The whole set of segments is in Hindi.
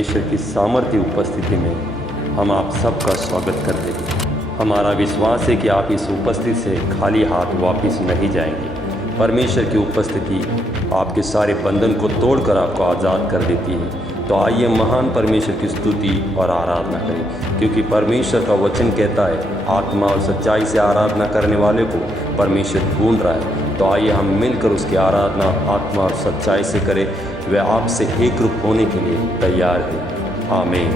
परमेश्वर की सामर्थ्य उपस्थिति में हम आप सबका स्वागत करते हैं। हमारा विश्वास है कि आप इस उपस्थिति से खाली हाथ वापस नहीं जाएंगे। परमेश्वर की उपस्थिति आपके सारे बंधन को तोड़कर आपको आज़ाद कर देती है। तो आइए महान परमेश्वर की स्तुति और आराधना करें, क्योंकि परमेश्वर का वचन कहता है आत्मा और सच्चाई से आराधना करने वाले को परमेश्वर ढूंढ रहा है। तो आइए हम मिलकर उसकी आराधना आत्मा और सच्चाई से करें। वह आपसे एक रूप होने के लिए तैयार है। आमीन।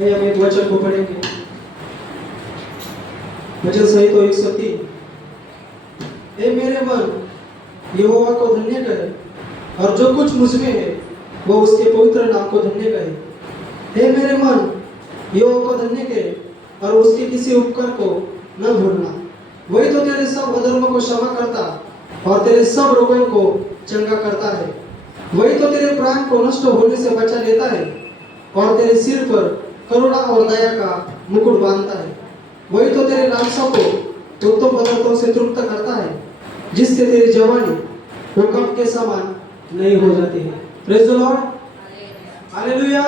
हम एक वचन को पढ़ेंगे। वचन सही तो 103। हे मेरे मन, यहोवा को धन्य करे और जो कुछ मुझ में है वो उसके पवित्र नाम को धन्य करे। हे मेरे मन, यहोवा को धन्य करे और उसके किसी उपकार को न भूलना। वही तो तेरे सब अधर्मों को क्षमा करता और तेरे सब रोगों को चंगा करता है। वही तो तेरे प्राण को नष्ट होने से बचा लेता है और तेरे सिर पर करुणा और दया का मुकुट बांधता है। वही तो तेरे लालसा को उत्तम पदार्थों से तृप्त करता है, जिससे तेरी जवानी हुक्म के समान नहीं हो जाती है। Praise the Lord, hallelujah.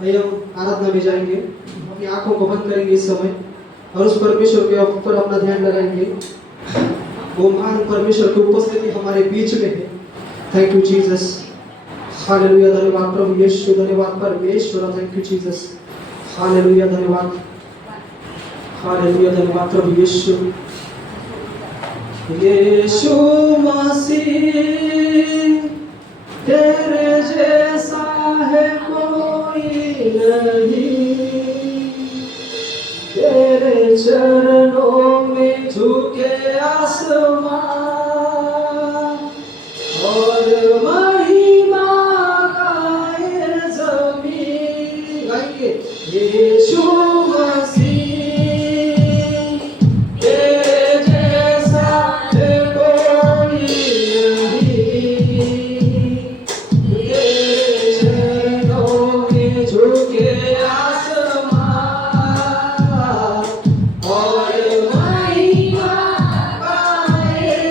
हम आराधना में जाएंगे, अपनी आंखों को बंद करेंगे इस समय और उस परमेश्वर के ऊपर अपना ध्यान लगाएंगे। वो महान परमेश्वर की उपस्थिति हमारे बीच में है। Thank you Jesus, hallelujah. धन्यवाद प्रभु यीशु, धन्यवाद परमेश्वर, थैंक यू जीसस, हालेलुया। धन्यवाद, हालेलुया। धन्यवाद प्रभु यीशु, यीशु मसीह तेरे जैसा है कोई नहीं। तेरे चरणों में झुके आसमां और महिमा गाए ज़मीन। गाइए, यीशु मसीह तेरे जैसा है कोई नहीं। तेरे चरणों में झुके आसमां और महिमा गाए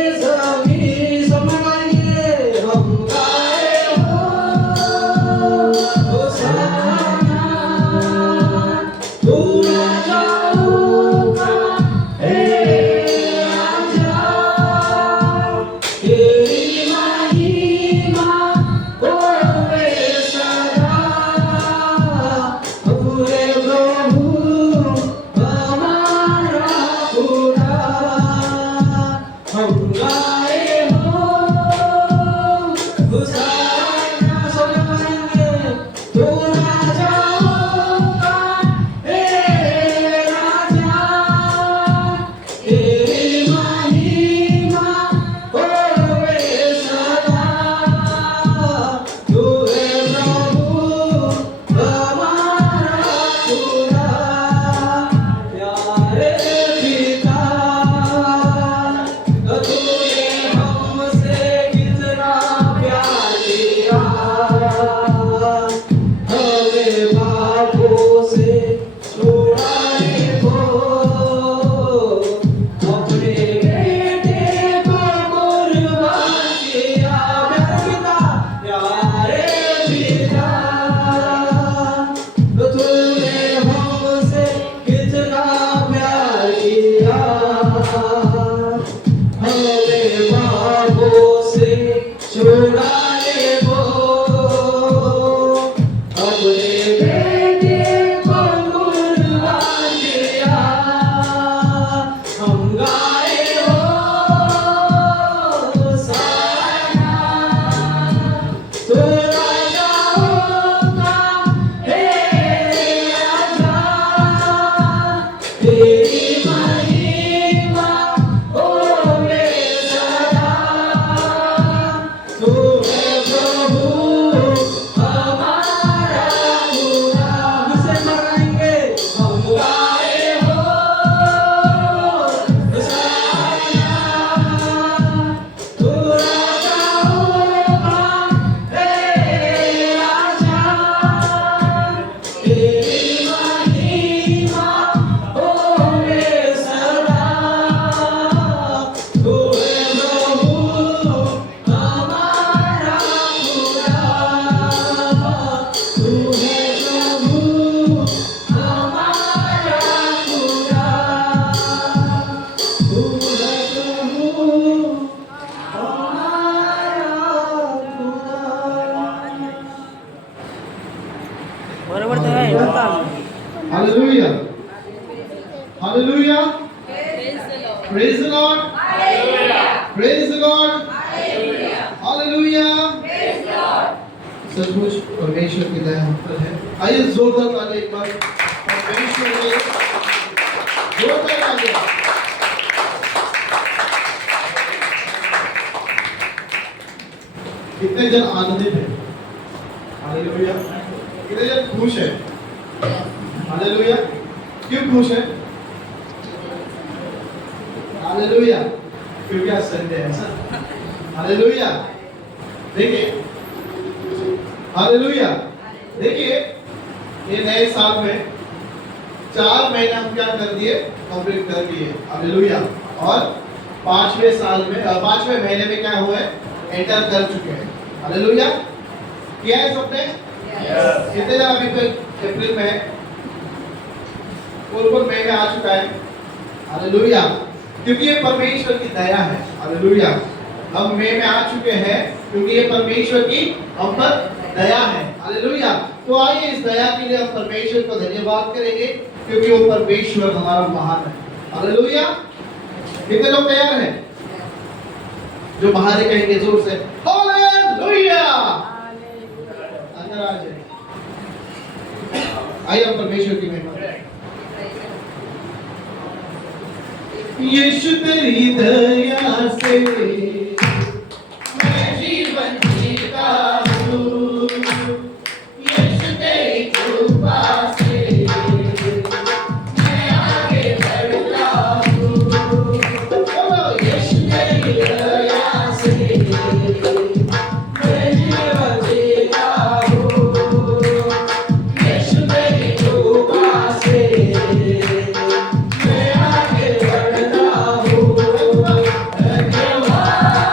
hallelujah, praise the Lord, praise the Lord, hallelujah. सचमुच परमेश्वर की दया हम पर है। आइए जोरदार ताली एक बार परमेश्वर के जोरदार ताली। कितने जन आनंदित हैं? हालेलुया। कितने जन खुश हैं? हालेलुया। क्यों खुश हैं? हालेलुया, क्योंकि आज संडे है सर। हालेलुया। देखिए, हालेलुया, देखिए ये नए साल में 4 महीने हम क्या कर दिए, कंप्लीट कर दिए। हालेलुया। और 5वें साल में 5वें महीने में क्या हुआ है, एंटर कर चुके हैं। हालेलुया। किया है सबने? कितने जन अभी तक अप्रैल में पूर्व मई में आ चुका है? हालेलुया। क्योंकि ये परमेश्वर की दया है। हालेलुया। हम मई में आ चुके हैं क्योंकि ये परमेश्वर की हम पर दया है। हालेलुया। तो आइए इस दया के लिए हम परमेश्वर को धन्यवाद करेंगे क्योंकि वो परमेश्वर हमारा महान है। हालेलुया। कितने लोग तैयार हैं? जो बाहर कहेंगे जोर से हालेलुया। अंदर आ जाए। आइए हम परमेश्वर की महिमा करें। यीशु तेरी दया से मैं जीवन जीता हूँ, यीशु तेरी कृपा से मैं आगे बढ़ता हूँ। बोलो यीशु तेरी दया से मैं जीवन जीता हूँ, यीशु तेरी कृपा से मैं आगे बढ़ता हूँ। धन्यवाद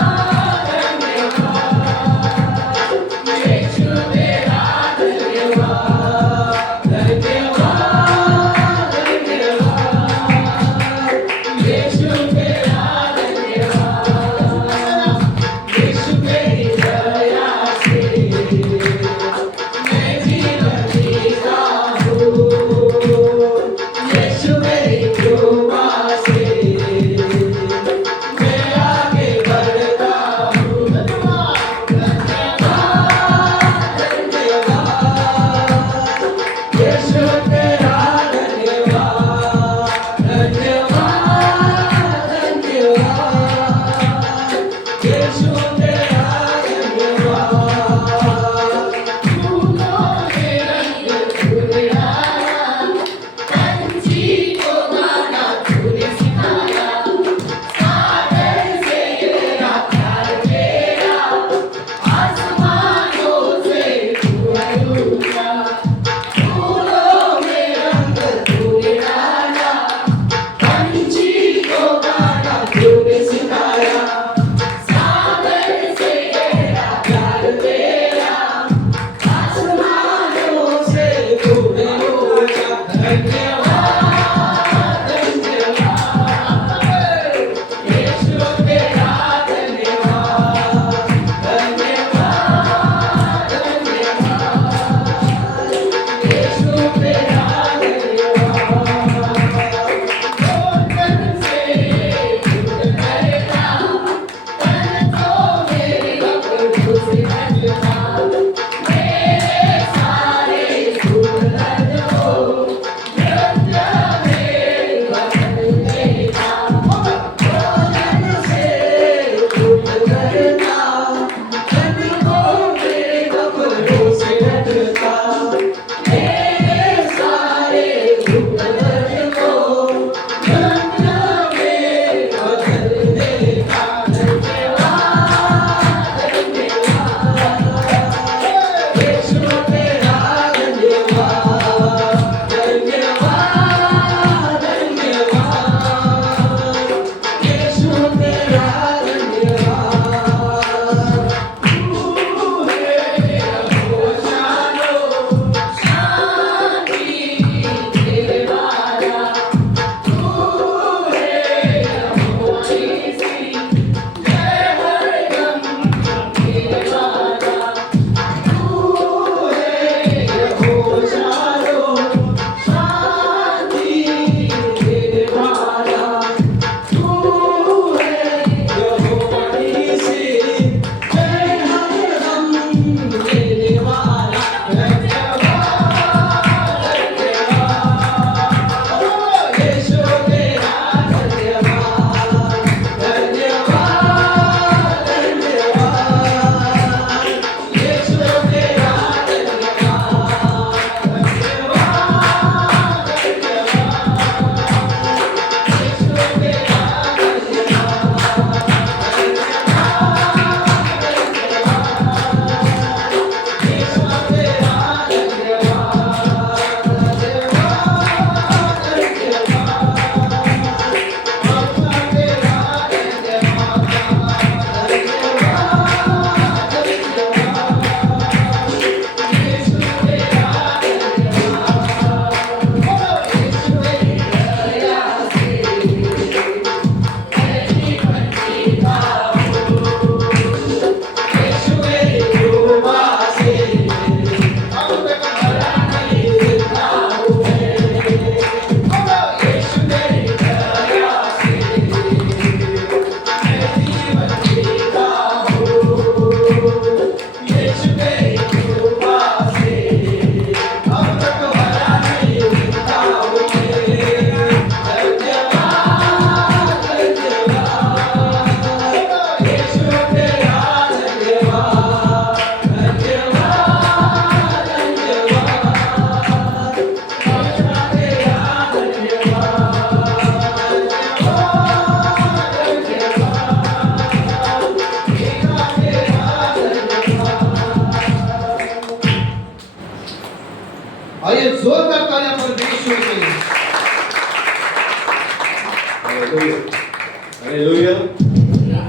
hallelujah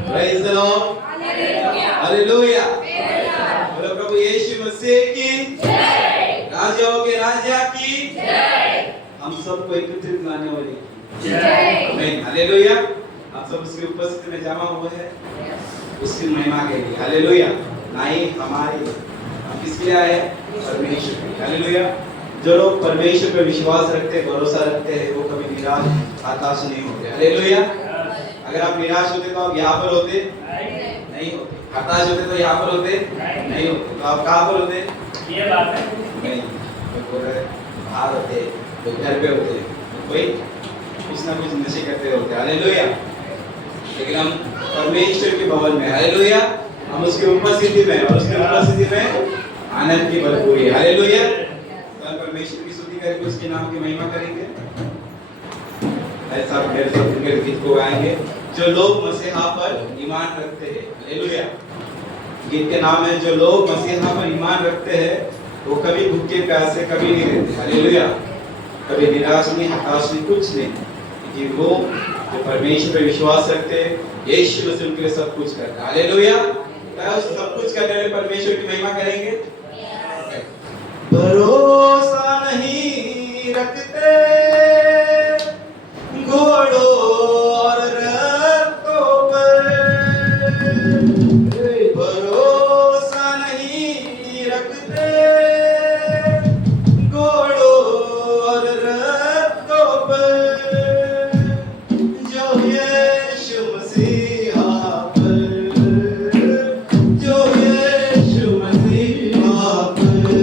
praise the Lord hallelujah बोलो प्रभु यीशु मसीह की जय राजाओं के राजा की जय हम सबको एकत्रित लाने वाले की जय आमीन हालेलुया आप सब उसकी उपस्थिति में जमा हुए हैं उसकी महिमा के लिए हालेलुया ना ही हमारे हम किसके लिए आए हैं परमेश्वर के लिए हालेलुया जो लोग परमेश्वर पर विश्वास रखते हैं भरोसा रखते हैं वो कभी निराश हताश नहीं होते हालेलुया अगर आप निराश होते तो आप यहाँ पर होते नहीं होते हताश होते तो यहाँ पर होते नहीं होते तो आप कहाँ पर होते ये बात है नहीं कोई बोल रहे बाहर होते कोई घर पे होते कोई कुछ ना कुछ नशे करते होते हालेलुया लेकिन हम परमेश्वर के भवन में हालेलुया हम उसकी उपस्थिति में और उसकी उपस्थिति में आनंद की भरपूरी हालेलुया तो हम परमेश्वर की स्तुति करके उसके नाम की महिमा करेंगे ऐसा मेरे साथ गीत को गाएंगे जो लोग मसीहा पर ईमान रखते हैं हालेलुया गीत के नाम है जो लोग मसीहा पर ईमान रखते हैं वो कभी भूखे प्यासे कभी नहीं रहते हालेलुया कभी निराश नहीं हताश नहीं कुछ नहीं कि वो जो परमेश्वर पर विश्वास रखते हैं यीशु मसीह उनके लिए सब कुछ करता है हालेलुया क्या उस सब कुछ करने वाले परमेश्वर की महिमा करेंगे भरोसा नहीं रखते घोड़ों और रथों पर भरोसा नहीं रखते घोड़ों और रथों पर जो यीशु मसीहा पर जो यीशु मसीहा पर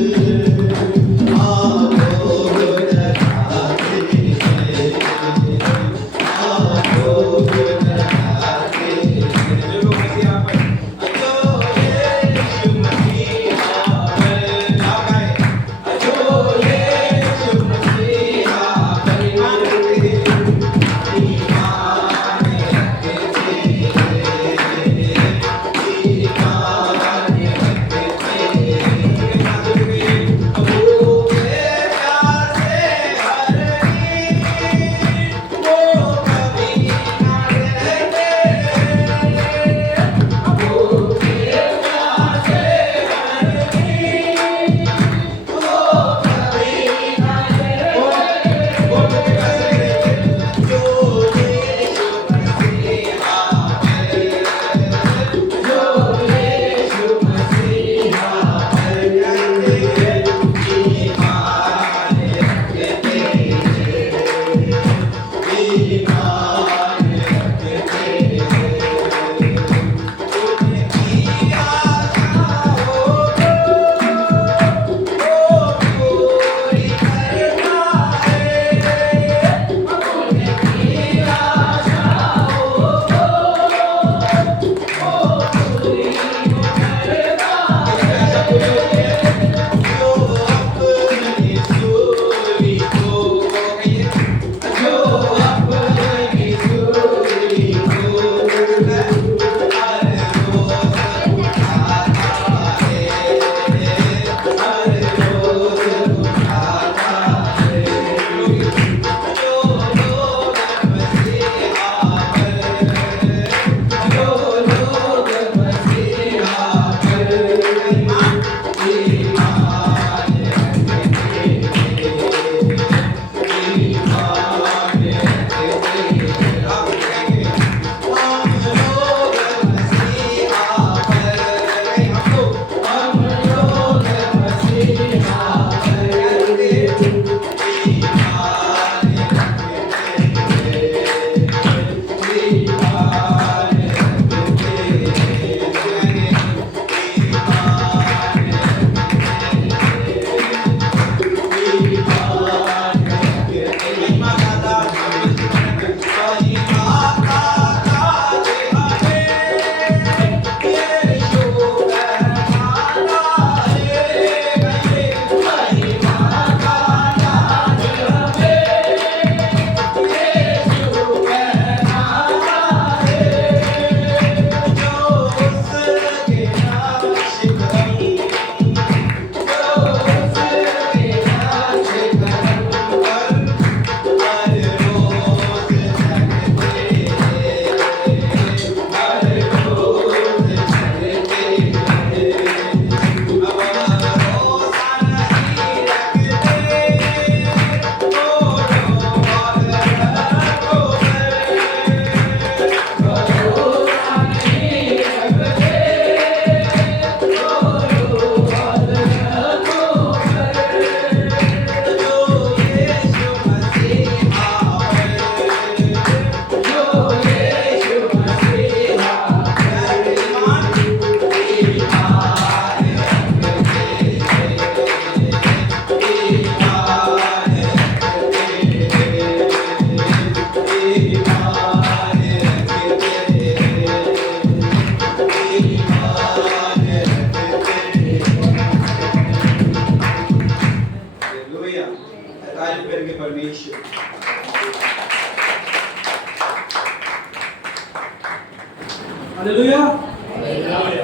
हालेलुया,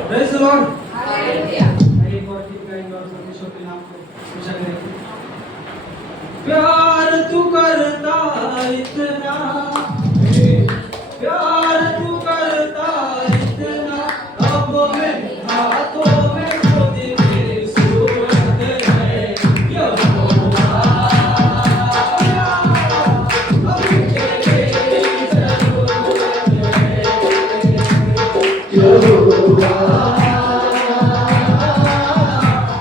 प्रेज द लॉर्ड। एक और गीत गाएंगे और परमेश्वर के नाम को पूजा करेंगे। प्यार तू करता इतना, प्यार तू करता इतना, अब मैं हाथों में खुद की सूरत है यहोवा। अब तेरी जरूरत है यहोवा,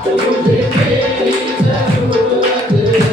मुझे तेरी जरूरत है।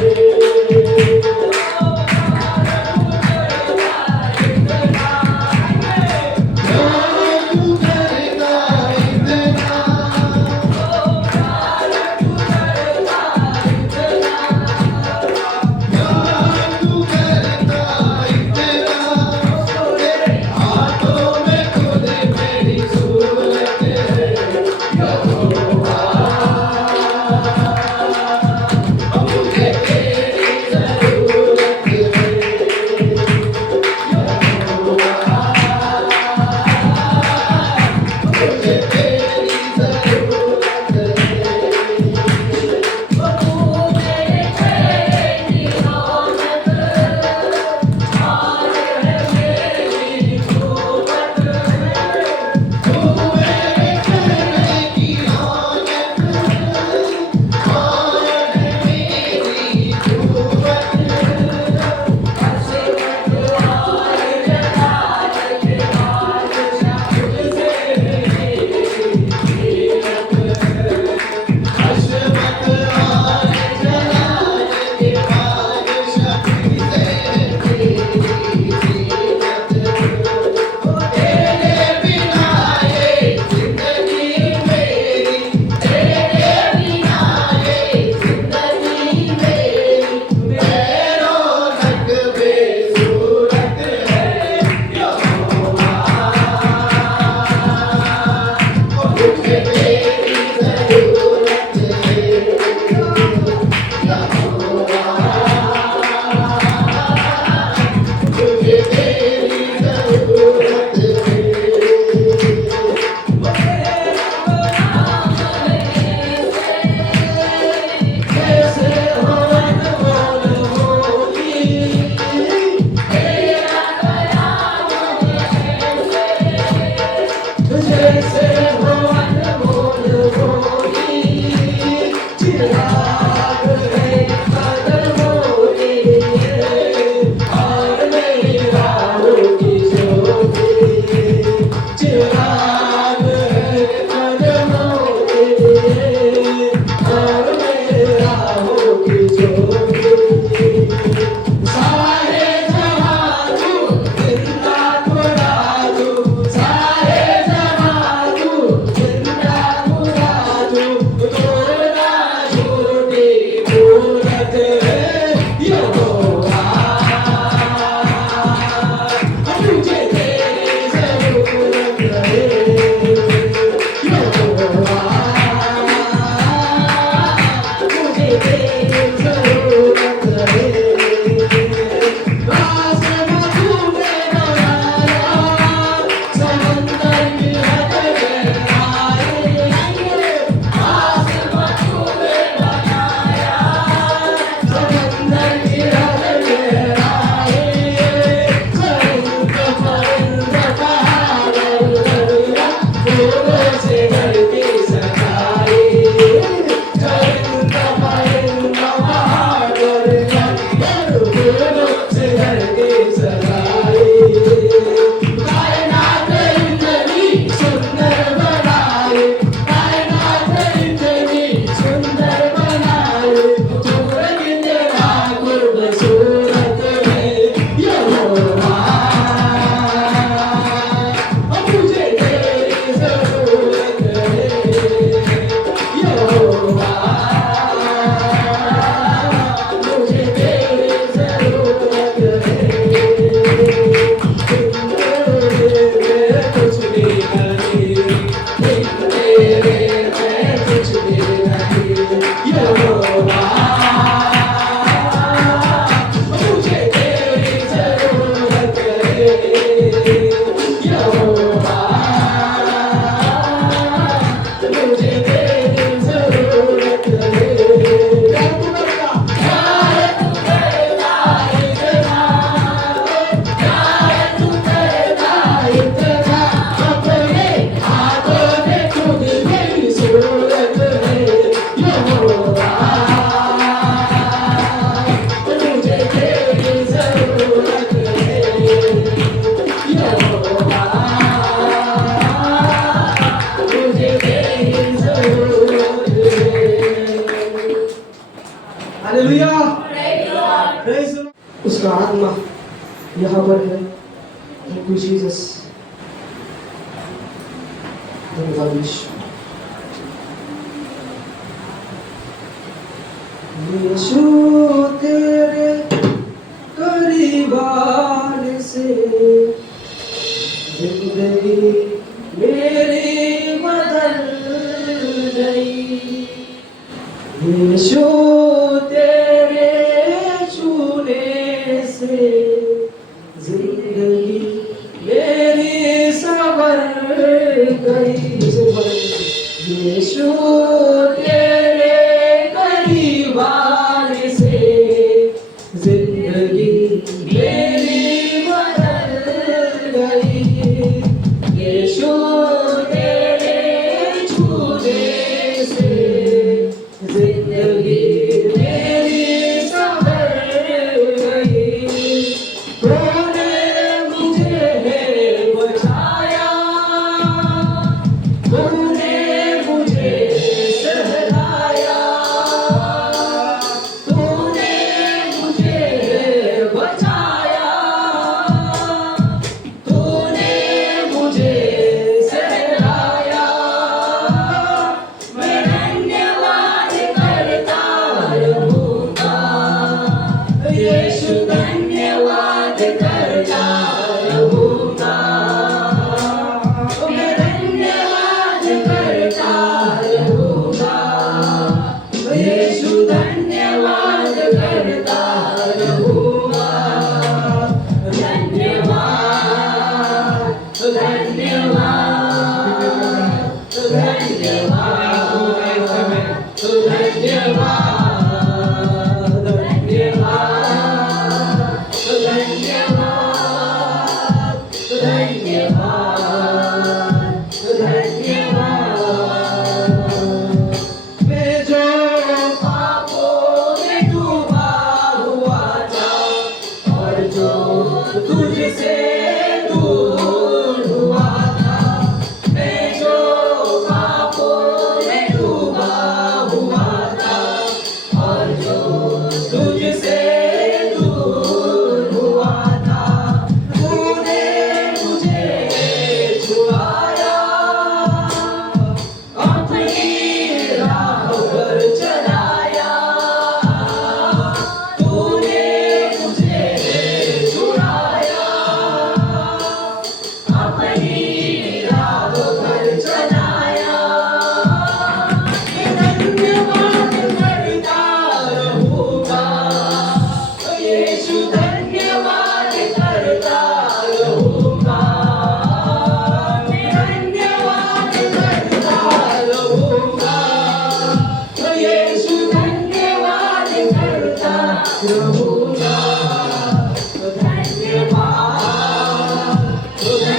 यहाँ पर है। थैंक यू जीसस, धन्यवाद यीशु। यीशु तेरे करीब आने से जिंदगी मेरी बदल गई। यीशु तेरे छूने से जिंदगी मेरी संवर गई। यीशु तेरे करीब आने से जिंदगी मेरी बदल गई। यीशु तेरे छूने से जिंदगी मेरी संवर गई। तूने मुझे बचाया, तूने मुझे सहलाया, तूने मुझे बचाया, तूने मुझे सहलाया। मैं धन्यवाद करता रहूँगा, यीशु धन्यवाद करता रहूँगा। मैं धन्यवाद करता रहूँगा, यीशु धन्यवाद करता रहूँगा। धन्यवाद धन्यवाद धन्यवाद धन्यवाद। मैं जो पापों में डूबा हुआ था और जो तुझसे दूर हुआ था, मैं जो पापों में डूबा हुआ था और जो तुझसे दूर हुआ था, तूने मुझे छुड़ाया, अपनी राह पर चलाया। तूने मुझे छुड़ाया, अपनी राह पर चलाया। मैं धन्यवाद करता रहूँगा, यीशु धन्यवाद करता रहूँगा। मैं धन्यवाद करता रहूँगा, यीशु धन्यवाद करता रहूँगा। धन्यवाद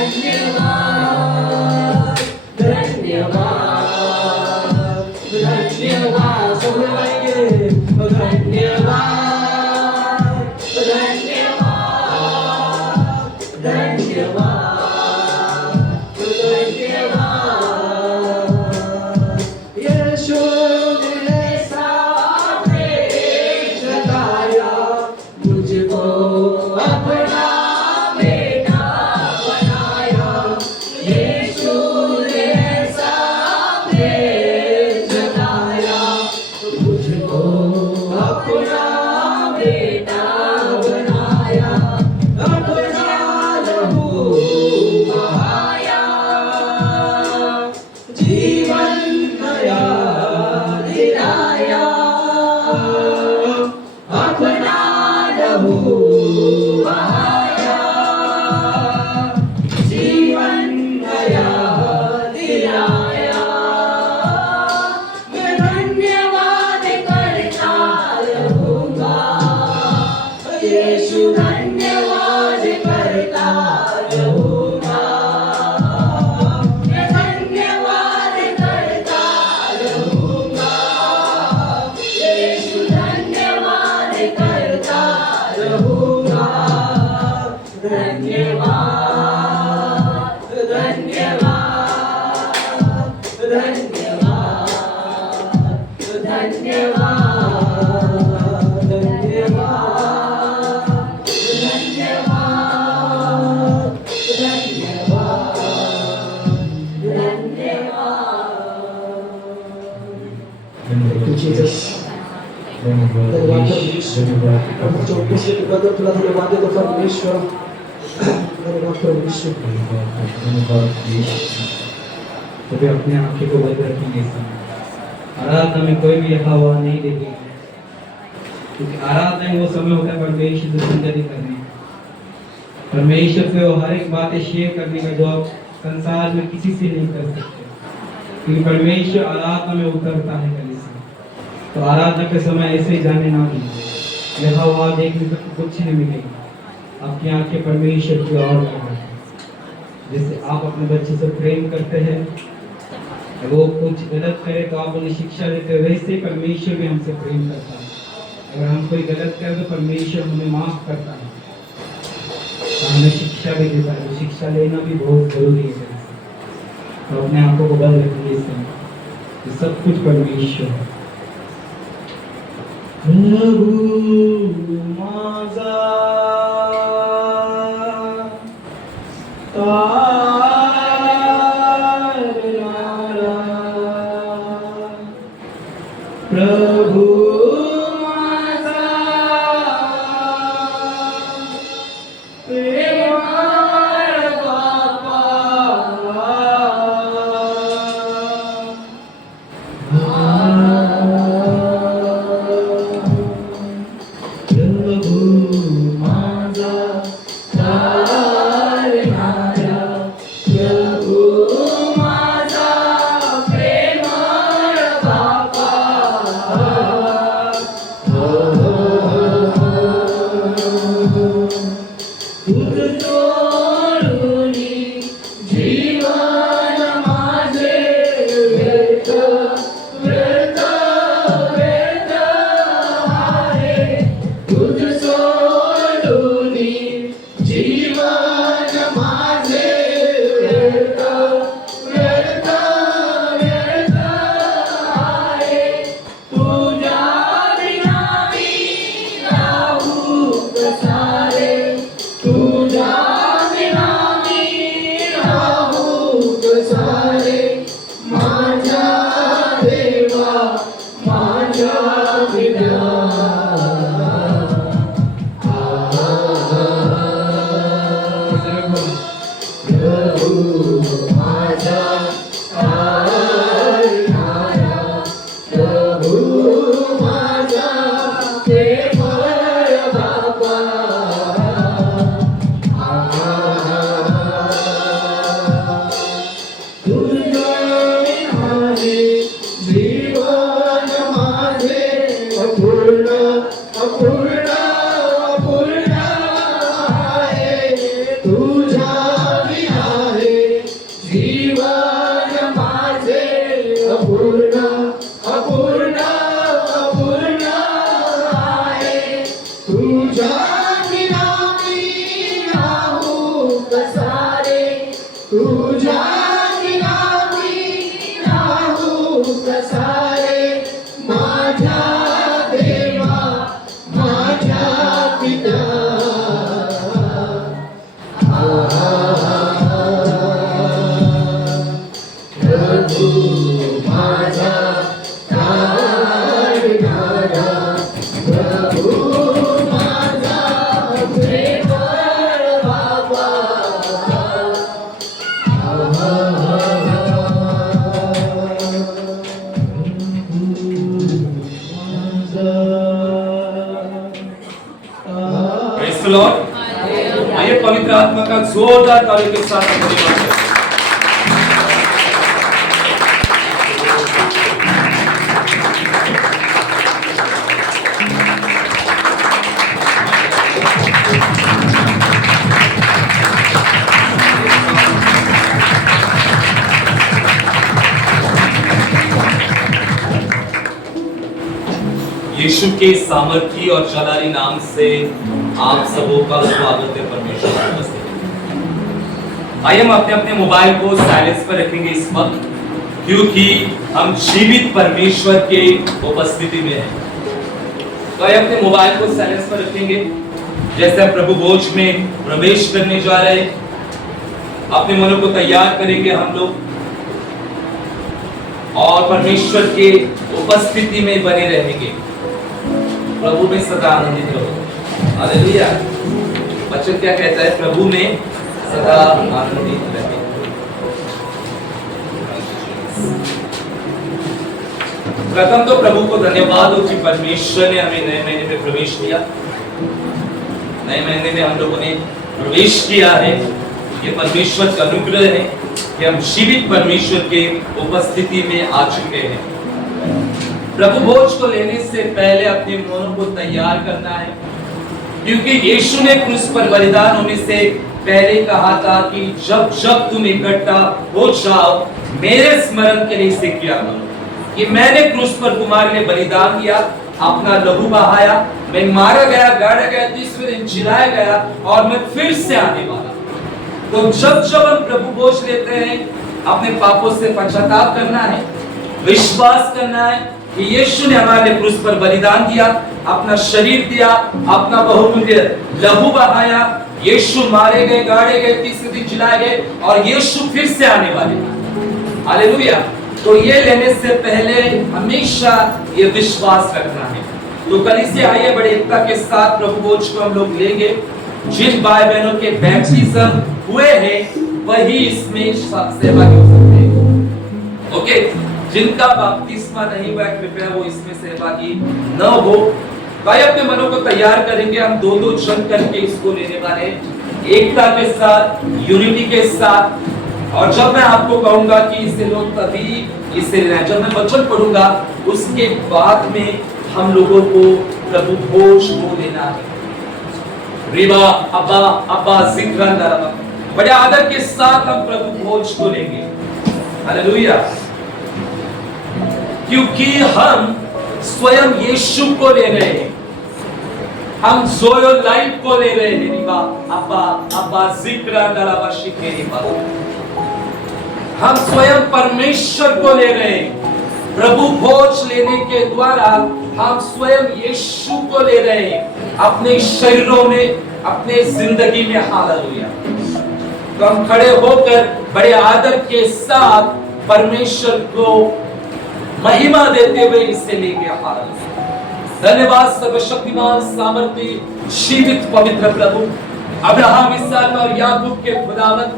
धन्यवाद धन्यवाद धन्यवाद। सब लोग आएंगे। धन्यवाद धन्यवाद धन्यवाद धन्यवाद। यीशु ने सामने जताया, मुझको अपना बेटा बनाया। यीशु ने सामने जताया, मुझको अपना बेटा बनाया। अपना लहू बहाया, जीवन नया दिलाया। अपना लहू बहाया, जीवन नया दिलाया। मैं धन्यवाद करता रहूँगा, यीशु धन्यवाद करता रहूँगा। मैं धन्यवाद करता रहूँगा, यीशु धन्यवाद करता रहूँगा। धन्यवाद धन्यवाद धन्यवाद धन्यवाद धन्यवाद धन्यवाद। धन्यवाद परमेश्वर जो पिछले के बदल तुला धन्यवाद दे तो परमेश्वर धन्यवाद परमेश्वर तभी अपने आंखें को बंद रखेंगे आराधना में कोई भी हवा नहीं देगी क्योंकि आराधना में वो समय होता है परमेश्वर से संगति करने परमेश्वर से वो हर एक बातें शेयर करने का जो आप संसार में किसी से नहीं कर सकते क्योंकि परमेश्वर आराधना में उतरता है कलीसिया तो आराधना के समय ऐसे ही जाने ना दीजिए यह हवा देखने को कुछ नहीं मिलेगा आपकी आंखें परमेश्वर की ओर लगाएं जैसे आप अपने बच्चे से प्रेम करते हैं वो कुछ गलत करे तो आप उन्हें शिक्षा देते हैं वैसे ही परमेश्वर भी हमसे प्रेम करता है अगर हम कोई गलत करें तो परमेश्वर हमें माफ करता है तो हमें शिक्षा भी देता है तो शिक्षा लेना भी बहुत जरूरी है तो अपने आंखों को बंद रखिए इस समय ये सब कुछ परमेश्वर है प्रभु माझा प्रभु माझा प्रेमळ बापा प्रभु माझा तारणारा प्रभु माझा प्रेमळ बापा दूर सोडूनी जीवन माझे व्यर्थ व्यर्थ व्यर्थ आहे दूर सोडूनी जीवन माझे व्यर्थ व्यर्थ व्यर्थ आहे तुझ्या बिना मी राहू कसा रे तुझ्या बिना मी राहू कसा रे माझ्या देवा माझ्या पिता प्रभु माझा तारणारा प्रभु माझा प्रेमळ बापा तुझे जीवन माझे अपूर्ण अपूर्ण अपूर्ण आहे तुझ्या विना हे जीवन माझे अपूर्ण अपूर्ण अपूर्ण आहे तुझ्या विना मी राहू कसा रे तुझ्या विना मी राहू कसा रे माझ्या देवा माझ्या पिता प्रभु माझा तारणारा प्रभु माझा प्रेमळ बाबा Praise the Lord. आइए पवित्र आत्मा का जोरदार तालियों के साथ हम धन्यवाद करें। यीशु के सामर्थी और जलाली नाम से आप सबों का स्वागत है परमेश्वर की उपस्थिति। आइए हम अपने अपने मोबाइल को साइलेंस पर रखेंगे इस वक्त क्योंकि हम जीवित परमेश्वर के उपस्थिति में हैं। तो आइए अपने मोबाइल को साइलेंस पर रखेंगे जैसे हम प्रभु भोज में प्रवेश करने जा रहे हैं। अपने मनों को तैयार करेंगे हम लोग और परमेश्वर के उपस्थिति में बने रहेंगे। प्रभु में सदा आनंदित रहो। हालेलुया। वचन क्या कहता है? प्रभु में सदा आनंदित रहे। प्रथम तो प्रभु को धन्यवाद हो कि परमेश्वर ने हमें नए महीने में प्रवेश किया। नए महीने में हम लोगों ने प्रवेश किया है। ये परमेश्वर का अनुग्रह है कि हम जीवित परमेश्वर के उपस्थिति में आ चुके हैं। प्रभु भोज को लेने से पहले अपने मनों को तैयार करना है, क्योंकि यीशु ने क्रूस पर बलिदान होने से पहले कहा था कि जब जब तुम इकट्ठा हो जाओ मेरे स्मरण के लिए इसे किया करो कि मैंने क्रूस पर तुम्हारे लिए बलिदान किया, अपना लहू बहाया, मैं मारा गया, गाड़ा गया, तीसरे दिन जिलाया गया और मैं फिर से आने वाला। तो जब जब हम प्रभु भोज लेते हैं, अपने पापों से पश्चाताप करना है, विश्वास करना है कि यीशु ने हमारे लिए क्रूस पर बलिदान दिया, अपना शरीर दिया, अपना बहुमूल्य लहू बहाया, यीशु मारे गए, गाड़े गए, तीसरे दिन जिलाए गए और यीशु फिर से आने वाले हैं। हालेलुया। तो ये लेने से पहले हमेशा ये विश्वास रखना है। तो कलीसिया आइए बड़े एकता के साथ प्रभु भोज को हम लोग लेंगे। जिन भाई बहनों के बैप्टिज्म हुए हैं वही इसमें सहभागी हो सकते हैं। ओके, जिनका बपतिस्मा नहीं हुआ कृपया वो इसमें सहभागी न हो। भाई अपने मनों को तैयार करेंगे, हम दो दो जन करके इसको लेने वाले, एकता के साथ, यूनिटी के साथ। और जब मैं आपको कहूंगा कि इसे लो तभी इसे लेना, जब मैं वचन पढ़ूंगा उसके बाद में हम लोगों को प्रभु भोज को लेना है। रिबा अब्बा अब्बा जिक्र दरबा, बड़े आदर के साथ हम प्रभु भोज को लेंगे। हालेलुया। क्योंकि हम स्वयं यीशु को ले रहे हैं, हम जोयो लाइफ को ले रहे हैं। रिबा अब्बा अब्बा जिक्र दरबा शिके रिबा, हम स्वयं परमेश्वर को ले रहे हैं। प्रभु भोज लेने के द्वारा हम स्वयं यीशु को ले रहे हैं अपने शरीरों में, अपने जिंदगी में। हालेलुया। तो हम खड़े होकर बड़े आदर के साथ परमेश्वर को महिमा देते हुए इसे लेंगे। हालेलुया। धन्यवाद सर्वशक्तिमान सामर्थी जीवित पवित्र प्रभु, अब्राहम, इसहाक और याकूब के खुदावंद,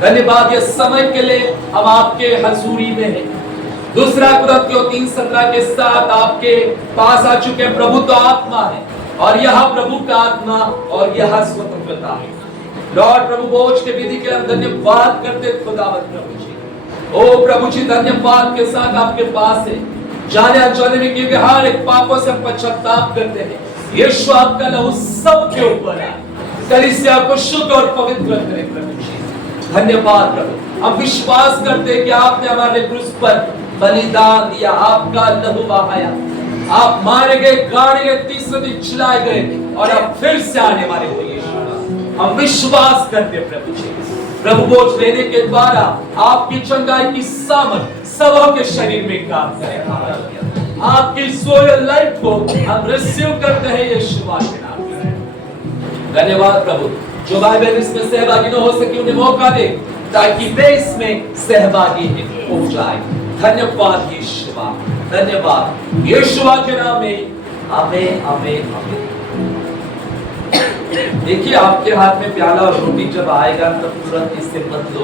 धन्यवाद ये समय के लिए हम आपके हजूरी में हैं। दूसरा कुरिन्थियों 3:17 के साथ आपके पास आ चुके हैं। प्रभु तो आत्मा है और यह प्रभु का आत्मा और यह स्वतंत्रता है। लॉर्ड प्रभु भोज के विधि के हम धन्यवाद करते खुदावंद प्रभु जी। ओ प्रभु जी, धन्यवाद के साथ आपके पास है, जाने अनजाने में, क्योंकि हर एक पापों से पश्चाताप करते हैं। यीशु आपका लहू सब के ऊपर है, कलीसिया को शुद्ध और पवित्र करे प्रभु जी। धन्यवाद प्रभु, हम विश्वास करते हैं कि आपने हमारे क्रूस पर बलिदान दिया, आपका लहू बहाया, आप मारे गए, गाड़े गए, तीसरे दिन जिलाए गए और अब फिर से आने वाले हो यीशु। हम विश्वास करते हैं प्रभु जी, प्रभु भोज लेने के द्वारा आपकी चंगाई की सामर्थ सबों के शरीर में काम करे। आपकी सोयल लाइफ को हम रिसीव करते हैं यीशु के नाम में। धन्यवाद प्रभु, जो भाई बहन इसमें सहभागी न हो सके उन्हें मौका दे ताकि वे इसमें सहभागी हो जाए। धन्यवाद यीशु, धन्यवाद यीशु के नाम में, आमीन आमीन आमीन। देखिए आपके हाथ में प्याला और रोटी जब आएगा तब तुरंत इससे मत लो,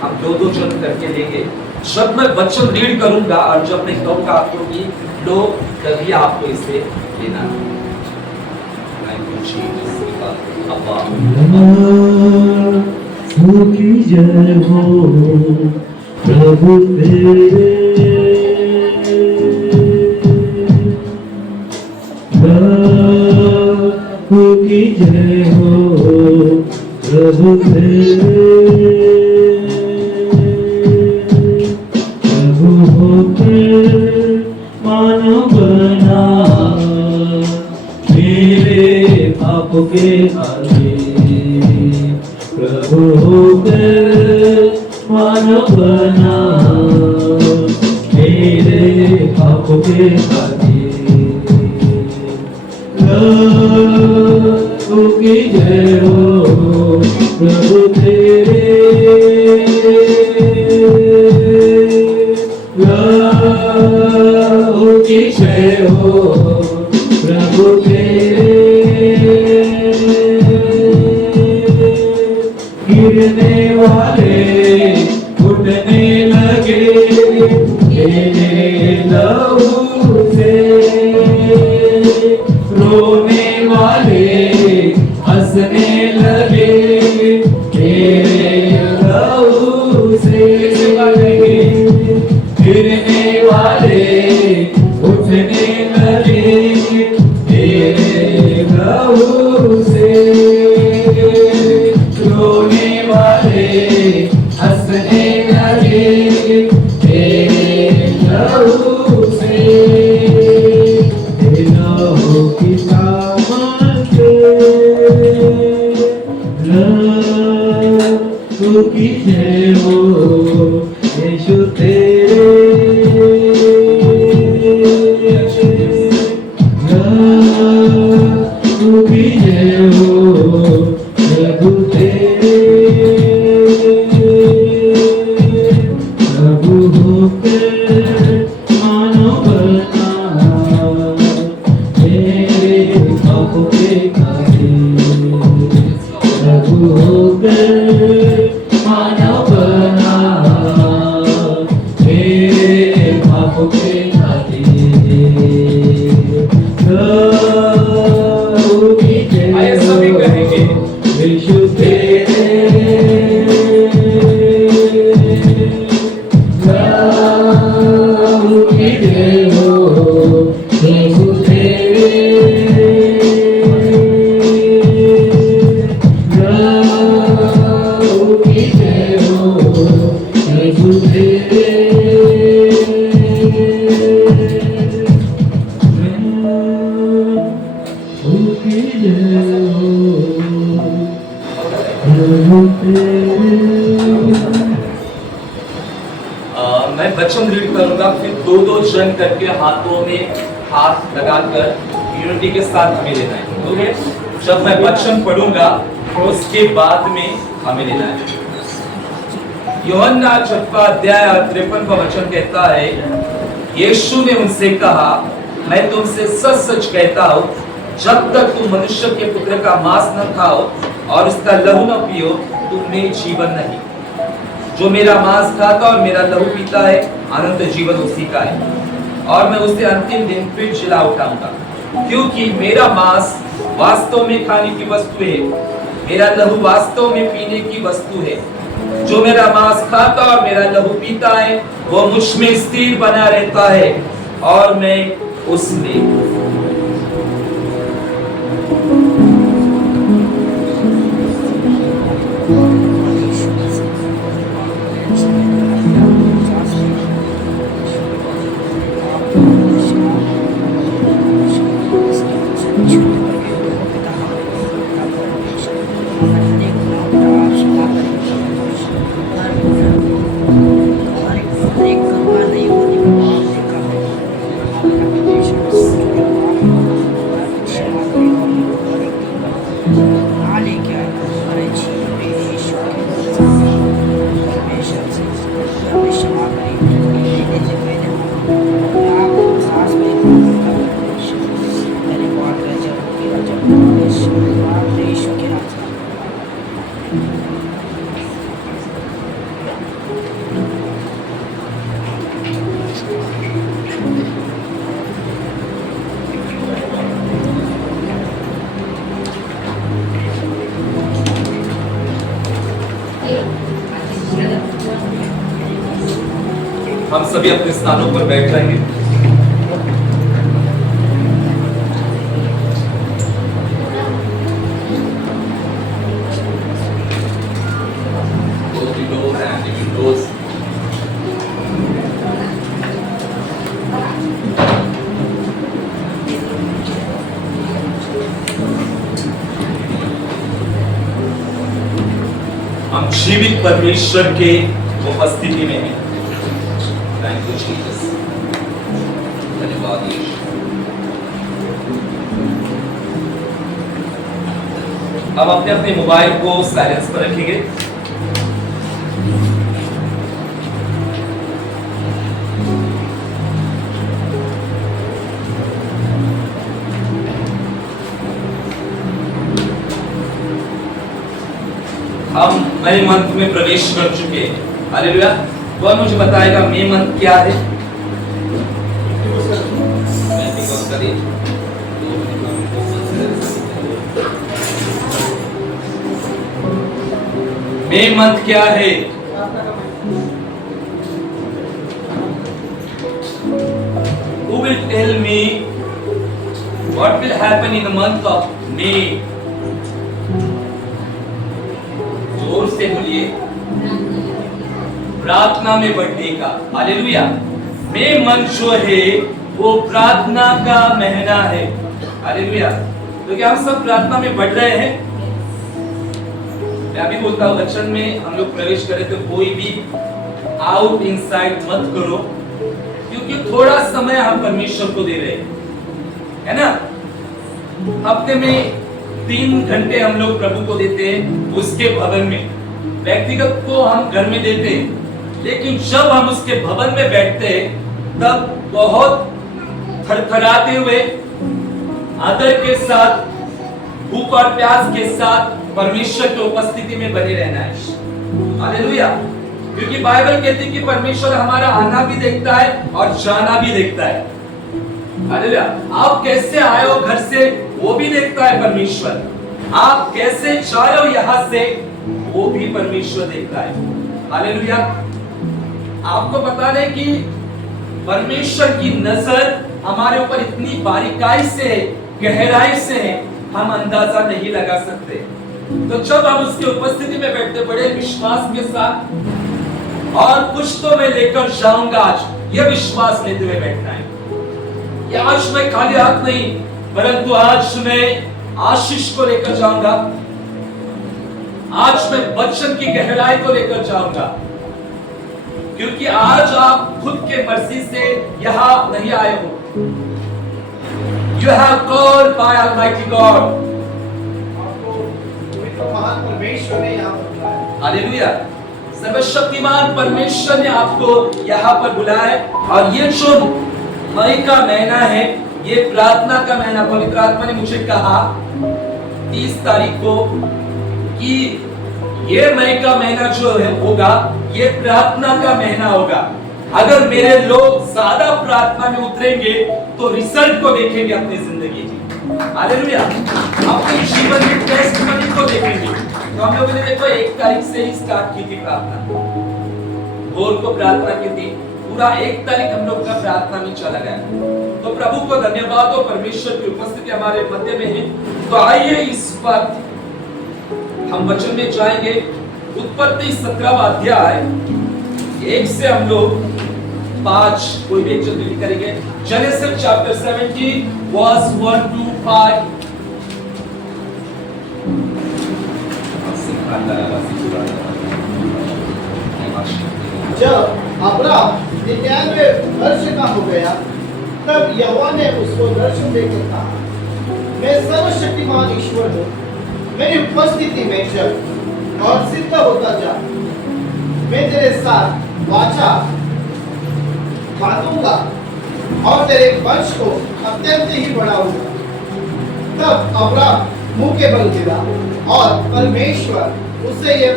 हम दो दो जन करके लेंगे। जब मैं वचन रीड करूंगा और जब मैं कहूंगा आपको कि लो, तभी आपको इसे लेना है। जय हो प्रभु तेरे, प्रभु की जय हो प्रभु तेरे, प्रभु होकर मानो बना मेरे पाप के आगे, प्रभु होकर मानो बना मेरे पाप के आगे, प्रभु की जय हो प्रभु तेरे, प्रभु की जय हो प्रभु गिरने वाले उठने लगे तेरे लहू से, रोने वाले हंसने लगे तेरे लहू से, गिरने वाले उठने लगे तेरे लहू से, रोने वाले हंसने लगे तेरे लहू से, तेरे लहू की सामत लहू की जय हो यीशु तेरे, लहू की जय हो प्रभु तेरे, प्रभु होकर मानो बना तेरे पापों के खातिर, प्रभु होकर मानो बना तेरे पापों के खातिर, प्रभु की जय आइए सभी कहेंगे। यीशु तेरे, प्रभु की जय हो प्रभु तेरे, प्रभु की जय हो प्रभु तेरे, प्रभु की जय हो प्रभु तेरे। मैं वचन रीड करूंगा, फिर दो दो जन करके हाथों में हाथ लगाकर यूनिटी के साथ हमें लेना है। ओके, जब मैं वचन पढ़ूंगा उसके बाद में हमें लेना है। यूहन्ना 6वां अध्याय 53वां वचन कहता है, यीशु ने उनसे कहा, मैं तुमसे सच सच कहता हूं, जब तक तुम मनुष्य के पुत्र का मांस न खाओ और उसका लहू न पियो, तुम में जीवन नहीं। जो मेरा मांस खाता और मेरा लहू पीता है, अनंत जीवन उसी का है, और मैं उसे अंतिम दिन फिर जिला उठाऊंगा। क्योंकि मेरा मांस वास्तव में खाने की वस्तु है, मेरा लहू वास्तव में पीने की वस्तु है। जो मेरा मांस खाता और मेरा लहू पीता है, वो मुझ में स्थिर बना रहता है और मैं उसमें। हम सभी अपने स्थानों पर बैठ जाएंगे। हम जीवित परमेश्वर के उपस्थिति में हैं। Thank you, Jesus. धन्यवाद यीशु। अब अपने अपने मोबाइल को साइलेंस पर रखेंगे। हम मई मंथ में प्रवेश कर चुके हैं। हालेलुया। कौन मुझे बताएगा मई मंथ क्या है? मई मंथ क्या है? Who will tell me what will happen in the month of May? जोर से बोलिए। प्रार्थना में बढ़ने का। हालेलुया। मई मंथ जो है वो प्रार्थना का महीना है। हालेलुया। तो क्या हम सब प्रार्थना में बढ़ रहे हैं? मैं अभी बोलता हूँ वचन में हम लोग प्रवेश करें तो कोई भी आउट इनसाइड मत करो, क्योंकि थोड़ा समय हम परमेश्वर को दे रहे हैं, है ना। हफ्ते में 3 घंटे हम लोग प्रभु को देते हैं, उसके भवन में। व्यक्तिगत को हम घर में देते हैं, लेकिन जब हम उसके भवन में बैठते हैं तब बहुत थरथराते हुए आदर के साथ, भूख और प्यास के साथ परमेश्वर की उपस्थिति में बने रहना है। हालेलुया। क्योंकि बाइबल कहती है कि परमेश्वर हमारा आना भी देखता है और जाना भी देखता है। हालेलुया। आप कैसे आए हो घर से वो भी देखता है परमेश्वर। आप कैसे जाए हो यहां से वो भी परमेश्वर देखता है। हालेलुया। आपको बता दें कि परमेश्वर की नजर हमारे ऊपर इतनी बारीकाई से है, गहराई से है, हम अंदाजा नहीं लगा सकते। तो जब हम उसकी उपस्थिति में बैठते बड़े विश्वास के साथ, और कुछ तो मैं लेकर जाऊंगा आज, यह विश्वास लेते हुए बैठना है कि आज मैं खाली हाथ नहीं, परंतु आज मैं आशीष को लेकर जाऊंगा। आज मैं वचन की गहराई को लेकर जाऊंगा, क्योंकि आज आप खुद के मर्जी से यहां नहीं आए हो। You have called by Almighty God. महान परमेश्वर ने यहाँ पर बुलाया। हालेलुया। सर्वशक्तिमान परमेश्वर ने आपको यहाँ पर बुलाया है। और ये जो मई का महीना है, ये प्रार्थना का महीना। पवित्र आत्मा ने मुझे कहा 30 तारीख को कि ये मई का महीना जो है होगा, ये प्रार्थना का महीना होगा। अगर मेरे लोग ज्यादा प्रार्थना में उतरेंगे तो रिजल्ट को देखेंगे अपनी जिंदगी की। हालेलुया। अपने जीवन में टेस्टमनी को देखेंगे। तो हम लोगों ने देखो 1 तारीख से ही स्टार्ट की थी प्रार्थना, भोर को प्रार्थना की थी, पूरा 1 तारीख हम लोग का प्रार्थना में चला गया। तो प्रभु को धन्यवाद हो, परमेश्वर की उपस्थिति हमारे मध्य में है। तो आइए इस वक्त हम वचन में जाएंगे। उत्पत्ति 17वां अध्याय 1 से हम लोग 5 कोई भी एक जल्दी करेंगे। Genesis chapter 17 verse 1 to 5। जब अब्राम 99 वर्ष का हो गया, तब यहोवा ने उसको दर्शन देकर कहा, मैं सर्वशक्तिमान ईश्वर हूँ, मेरी उपस्थिति में चल और सिद्ध होता जा। मैं तेरे साथ वाचा बांधूंगा और तेरे वंश को अत्यंत ही बढ़ाऊंगा। तब अब्राम मुंह के बल गिरा और परमेश्वर उससे ये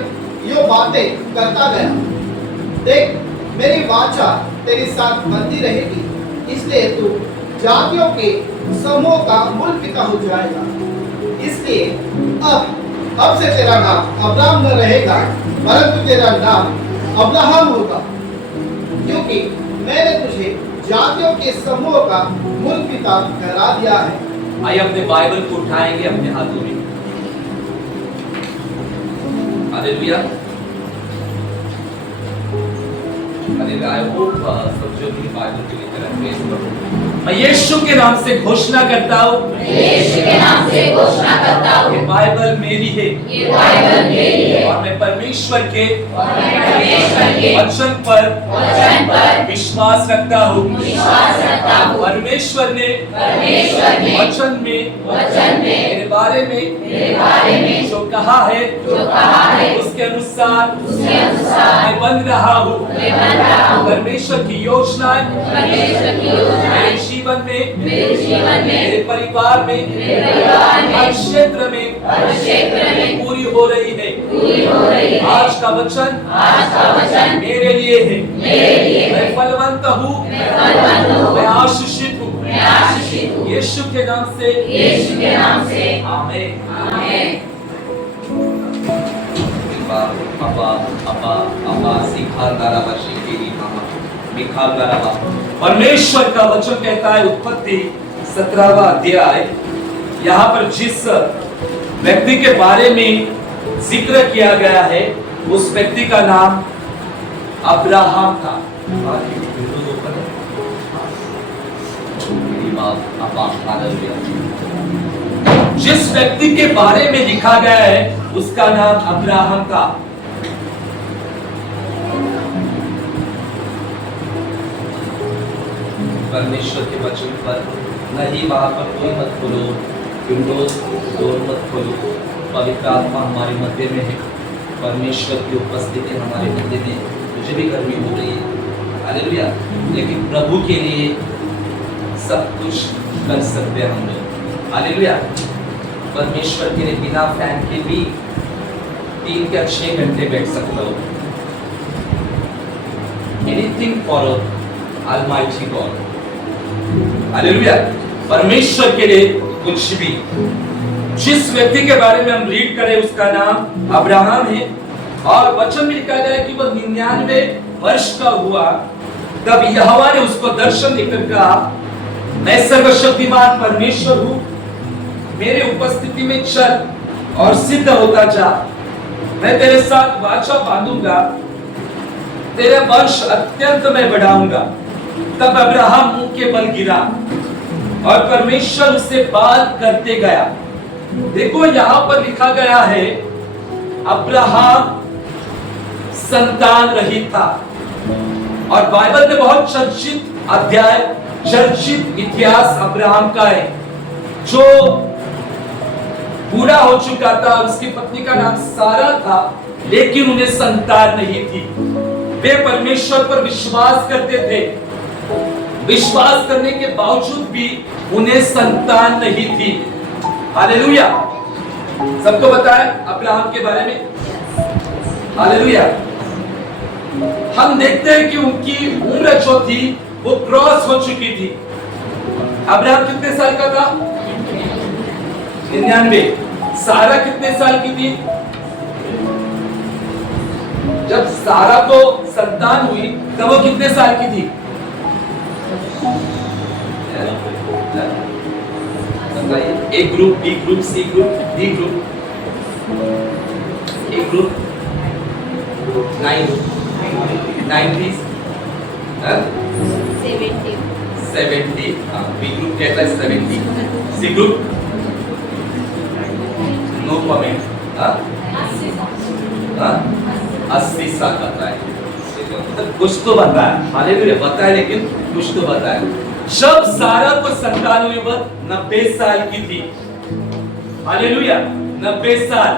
बातें करता गया। देख, मेरी वाचा तेरे साथ बंधी रहेगी, इसलिए तू जातियों के समूह का मूल पिता हो जाएगा। इसलिए अब से तेरा नाम अब्राम न रहेगा, परंतु तेरा नाम अब्राहम होगा, क्योंकि मैंने तुझे जातियों के समूह का मूल पिता ठहरा दिया है। आइए अपने बाइबल को उठाएंगे अपने हाथों में। हालेलुया। हालेलुया। आई होप सब जो भी बाइबल को लेकर प्रेज करो। मैं यीशु के नाम से घोषणा करता हूँ, यीशु के नाम से घोषणा करता हूँ, ये बाइबल मेरी है, ये बाइबल मेरी है, और मैं परमेश्वर के वचन पर विश्वास रखता हूँ। परमेश्वर ने वचन में मेरे बारे में जो कहा है उसके अनुसार मैं बन रहा हूँ। परमेश्वर की योजनाएं मेरे जीवन में, मेरे परिवार में, हर क्षेत्र में पूरी हो रही है। पूरी हो रही है। आज का वचन मेरे लिए है। मैं फलवंत हूँ, मैं आशीषित हूँ। यीशु के नाम से आमीन। परमेश्वर का वचन कहता है, उत्पत्ति 17वां अध्याय, यहाँ पर जिस व्यक्ति के बारे में जिक्र किया गया है उस व्यक्ति का नाम अब्राहम था। जिस व्यक्ति के बारे में लिखा गया है उसका नाम अब्राहम था। परमेश्वर के वचन पर नहीं, वहां पर कोई मत खोलो, विंडोज डोर मत खोलो। पवित्र आत्मा हमारे मध्य में है, परमेश्वर की उपस्थिति हमारे मध्य में। मुझे भी गर्मी हो रही है, हालेलुया, लेकिन प्रभु के लिए सब कुछ कर सकते हैं हम लोग, हालेलुया। परमेश्वर के लिए बिना फैन के भी 3 या 6 घंटे बैठ सकते हो। Anything for almighty God, hallelujah. परमेश्वर के लिए कुछ भी। जिस व्यक्ति के बारे में हम रीड करें उसका नाम अब्राहम है, और वचन में लिखा गया है कि वह 99 वर्ष का हुआ तब यहोवा ने उसको दर्शन देकर कहा, मैं सर्वशक्तिमान परमेश्वर हूँ, मेरे उपस्थिति में चल और सिद्ध होता जा, मैं तेरे साथ वाचा बांधूंगा, तेरे वंश अत्यंत मैं बढ़ाऊंगा। तब अब्राहम मुंह के बल गिरा और परमेश्वर उससे बात करते गया। देखो यहाँ पर लिखा गया है अब्राहम संतान रहित था, और बाइबल में बहुत चर्चित अध्याय, चर्चित इतिहास अब्राहम का है, जो बूढ़ा हो चुका था। उसकी पत्नी का नाम सारा था, लेकिन उन्हें संतान नहीं थी। वे परमेश्वर पर विश्वास करते थे, विश्वास करने के बावजूद भी उन्हें संतान नहीं थी। हालेलुया। सबको पता है अब्राहम के बारे में, हालेलुया। हम देखते हैं कि उनकी उम्र जो थी वो क्रॉस हो चुकी थी। अब्राहम कितने साल का था? 99। सारा कितने साल की थी? जब सारा को संतान हुई तब वो कितने साल की थी? A group, B group, C group, D group, A group 90s, 70, B group कहता है 70, सी ग्रुप नो कमेंट, 80 साल का है। कुछ तो बता है, हालेलुया, बता है, लेकिन कुछ तो बता है। जब सारा को संतान हुई वह 90 साल की थी, हालेलुया, 90 साल।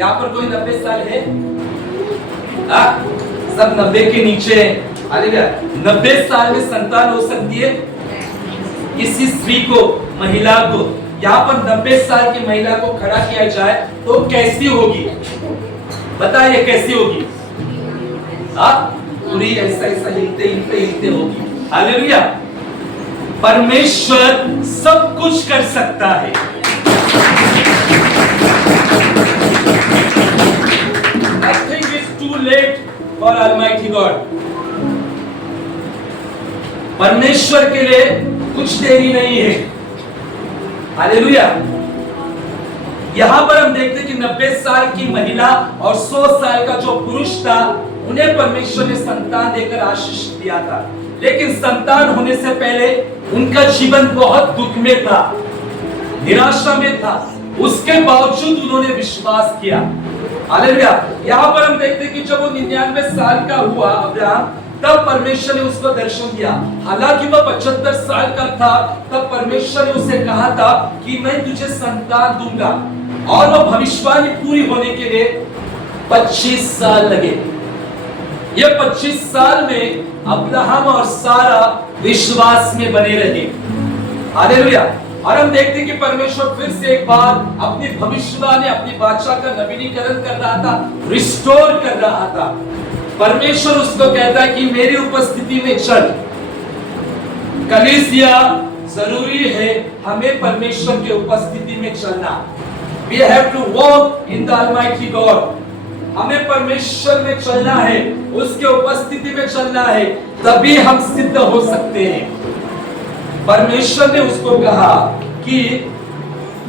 यहाँ पर कोई 90 साल है? सब 90 के नीचे है, हालेलुया। 90 साल में संतान हो सकती है किसी स्त्री को, महिला को। यहाँ पर 90 साल की महिला को खड़ा किया जाए तो कैसी होगी? बताइए कैसी होगी? पूरी ऐसा ऐसा हिलते हिलते हिलते होगी, हालेलुया। परमेश्वर सब कुछ कर सकता है। Nothing is too late for Almighty God. परमेश्वर के लिए कुछ देरी नहीं है, हालेलुया। यहां पर हम देखते हैं कि 90 साल की महिला और 100 साल का जो पुरुष था, उन्हें परमेश्वर ने संतान देकर आशीष दिया था। लेकिन संतान होने से पहले उनका जीवन बहुत दुख में था, निराशा में था। उसके बावजूद उन्होंने विश्वास किया, हालेलुया। यहाँ पर हम देखते हैं कि जब वो 99 साल का हुआ अब्राहम, तब परमेश्वर ने उसको दर्शन दिया। हालांकि वह 75 साल का था, तब परमेश्वर ने उसे कहा था कि मैं तुझे संतान दूंगा, और वह भविष्यवाणी पूरी होने के लिए 25 साल लगे। ये 25 साल में अब्राहम और सारा विश्वास में बने रहे, हालेलुया। और हम देखते हैं कि परमेश्वर फिर से एक बार अपनी भविष्यवाणी, अपनी बादशाह का नवीनीकरण कर रहा था, रिस्टोर कर रहा था। परमेश्वर उसको कहता है कि मेरी उपस्थिति में चल। कलीसिया, जरूरी है हमें परमेश्वर की उपस्थिति में चलना। We have to walk in the Almighty God. हमें परमेश्वर में चलना है, उसके उपस्थिति में चलना है, तभी हम सिद्ध हो सकते हैं। परमेश्वर ने उसको कहा कि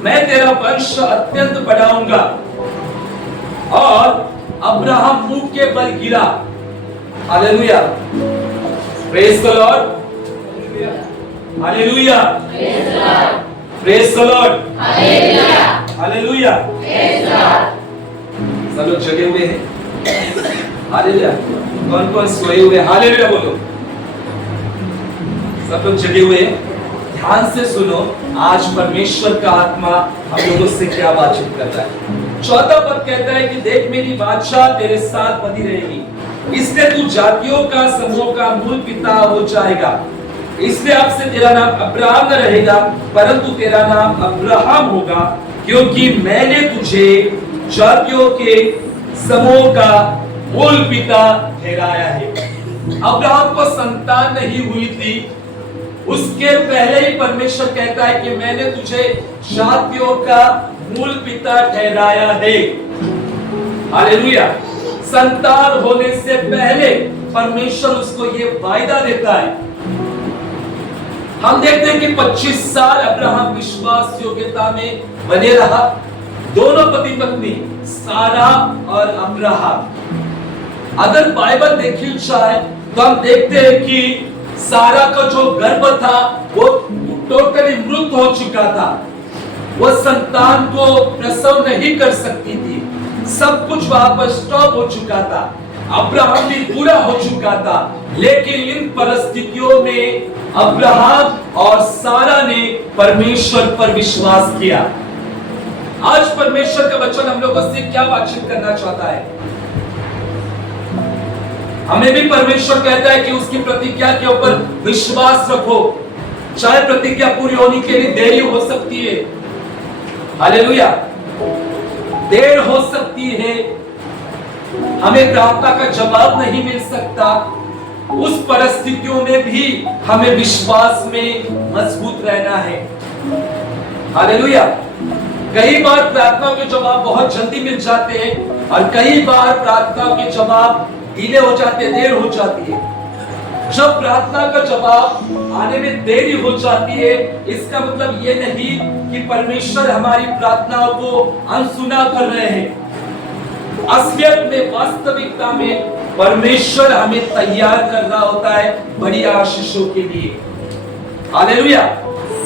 मैं तेरा वंश अत्यंत बढ़ाऊंगा, और अब्राहम मुंह के बल गिरा। Hallelujah, praise the Lord, hallelujah, praise the Lord, hallelujah. सब लोग जगे हुए हैं? हालेलुया। कौन कौन सोए हुए हैं? हालेलुया बोलो। सब लोग जगे हुए हैं? ध्यान से सुनो, आज परमेश्वर का आत्मा हम लोगों से क्या बातचीत कर रहा है। चौथा पद कहता है कि देख मेरी बादशाह तेरे साथ बनी रहेगी, इसलिए तू जातियों का समूह का मूल पिता हो जाएगा। इसलिए अब से तेरा नाम अब्राहम न रहेगा, परंतु तेरा नाम अब्राहम होगा, क्योंकि मैंने तुझे जातियों के समूह का मूल पिता ठहराया है। अब्राहम को संतान नहीं हुई थी, उसके पहले ही परमेश्वर कहता है कि मैंने तुझे जातियों का मूल पिता ठहराया है। हालेलुया। संतान होने से पहले परमेश्वर उसको ये वायदा देता है। हम देखते हैं कि 25 साल अब्राहम विश्वास योग्यता में बने रहा, दोनों पति पत्नी सारा और अब्राहम। अगर बाइबल देखी जाए तो हम देखते हैं कि सारा का जो गर्भ था वो टोटली मृत हो चुका था, वो संतान को प्रसव नहीं कर सकती थी, सब कुछ वहां पर स्टॉप हो चुका था, अब्राहम भी पूरा हो चुका था। लेकिन इन परिस्थितियों में अब्राहम और सारा ने परमेश्वर पर विश्वास किया। आज परमेश्वर का वचन हम लोगों से क्या बातचीत करना चाहता है? हमें भी परमेश्वर कहता है कि उसकी प्रतिज्ञा के ऊपर विश्वास रखो, चाहे प्रतिज्ञा पूरी होने के लिए देरी हो सकती है। हालेलुया, देर हो सकती है, हमें प्रार्थना का जवाब नहीं मिल सकता, उस परिस्थितियों में भी हमें विश्वास में मजबूत रहना है। हालेलुया। कई बार प्रार्थनाओं के जवाब बहुत जल्दी मिल जाते हैं और कई बार प्रार्थनाओं के जवाब डिले हो जाते, देर हो जाती है। जब प्रार्थना का जवाब आने में देरी हो जाती है, इसका मतलब ये नहीं कि परमेश्वर हमारी प्रार्थनाओं को अनसुना कर रहे हैं। असलियत में, वास्तविकता में परमेश्वर हमें तैयार कर रहा होता है बड़ी आशीषों के लिए। हालेलुया।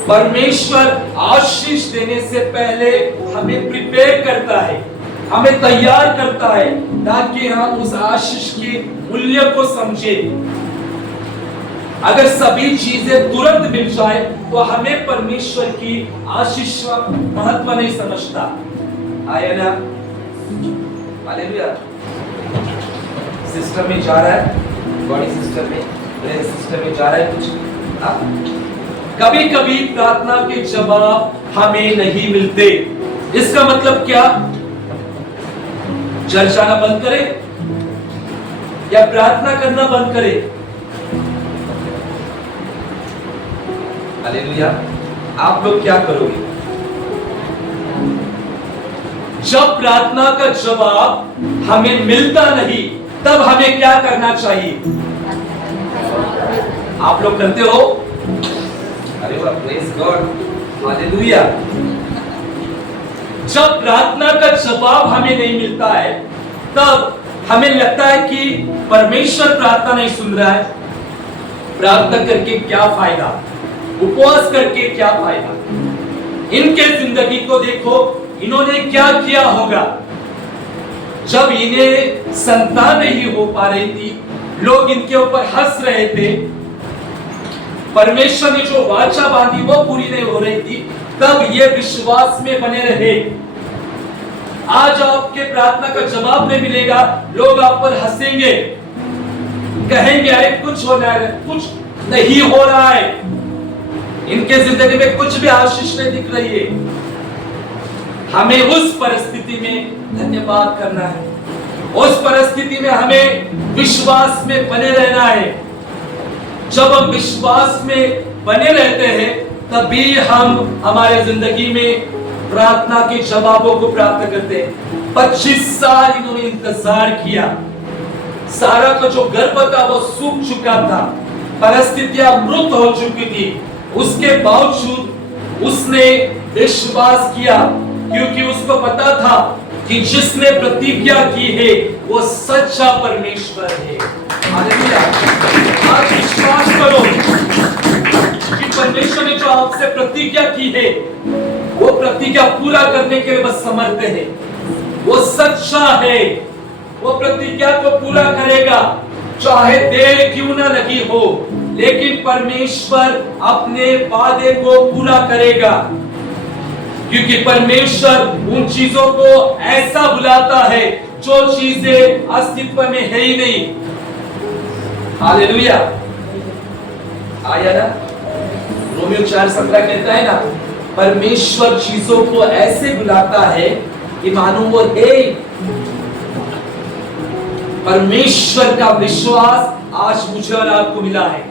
परमेश्वर आशीष देने से पहले हमें प्रिपेयर करता है, हमें तैयार करता है, ताकि हम उस आशीष के मूल्य को समझें। अगर सभी चीजें तुरंत मिल जाए तो हमें परमेश्वर की आशीष का महत्व नहीं समझता। आया ना? हालेलुया। सिस्टम में जा रहा है, बॉडी सिस्टम में, ब्रेन सिस्टम में जा रहा है कुछ। कभी कभी प्रार्थना के जवाब हमें नहीं मिलते, इसका मतलब क्या? चर्च आना बंद करें या प्रार्थना करना बंद करें? हालेलुया। आप लोग क्या करोगे जब प्रार्थना का जवाब हमें मिलता नहीं? तब हमें क्या करना चाहिए? आप लोग करते हो? अरे वाह, प्रेज गॉड, हालेलुया। जब प्रार्थना का जवाब हमें नहीं मिलता है, तब हमें लगता है कि परमेश्वर प्रार्थना नहीं सुन रहा है। प्रार्थना करके क्या फायदा, उपवास करके क्या फायदा? इनके जिंदगी को देखो, इन्होंने क्या किया होगा। जब इन्हें संतान नहीं हो पा रही थी, लोग इनके ऊपर हंस रहे थे, परमेश्वर ने जो वाचा बांधी वो पूरी नहीं हो रही थी, तब ये विश्वास में बने रहे। आज आपके प्रार्थना का जवाब नहीं मिलेगा, लोग आप पर हंसेंगे, कहेंगे अरे कुछ हो रहा है, कुछ नहीं हो रहा है। इनके जिंदगी में कुछ भी आशीष नहीं दिख रही है। हमें उस परिस्थिति में धन्यवाद करना है, उस परिस्थिति में हमें विश्वास में बने रहना है। जब हम विश्वास में बने रहते हैं तभी हम हमारे जिंदगी में प्रार्थना के जवाबों को प्राप्त करते हैं। 25 साल इन्होंने इंतजार किया। सारा का जो गर्भ था वो सूख चुका था, परिस्थितियां मृत हो चुकी थी। उसके बावजूद उसने विश्वास किया, क्योंकि उसको पता था कि जिसने प्रतिज्ञा की है वो सच्चा परमेश्वर है। हालेलुया। आप विश्वास करो कि परमेश्वर ने जो आपसे प्रतिज्ञा की है वो प्रतिज्ञा पूरा करने के लिए बस समर्थ है। वो सच्चा है, वो प्रतिज्ञा को पूरा करेगा, चाहे देर क्यों ना लगी हो, लेकिन परमेश्वर अपने वादे को पूरा करेगा। क्योंकि परमेश्वर उन चीजों को ऐसा बुलाता है जो चीजें अस्तित्व में है ही नहीं। हालेलुया। आया ना, रोमियो 4:17 कहता है ना, परमेश्वर चीजों को ऐसे बुलाता है कि मानो वो है। परमेश्वर का विश्वास आज मुझे और आपको मिला है।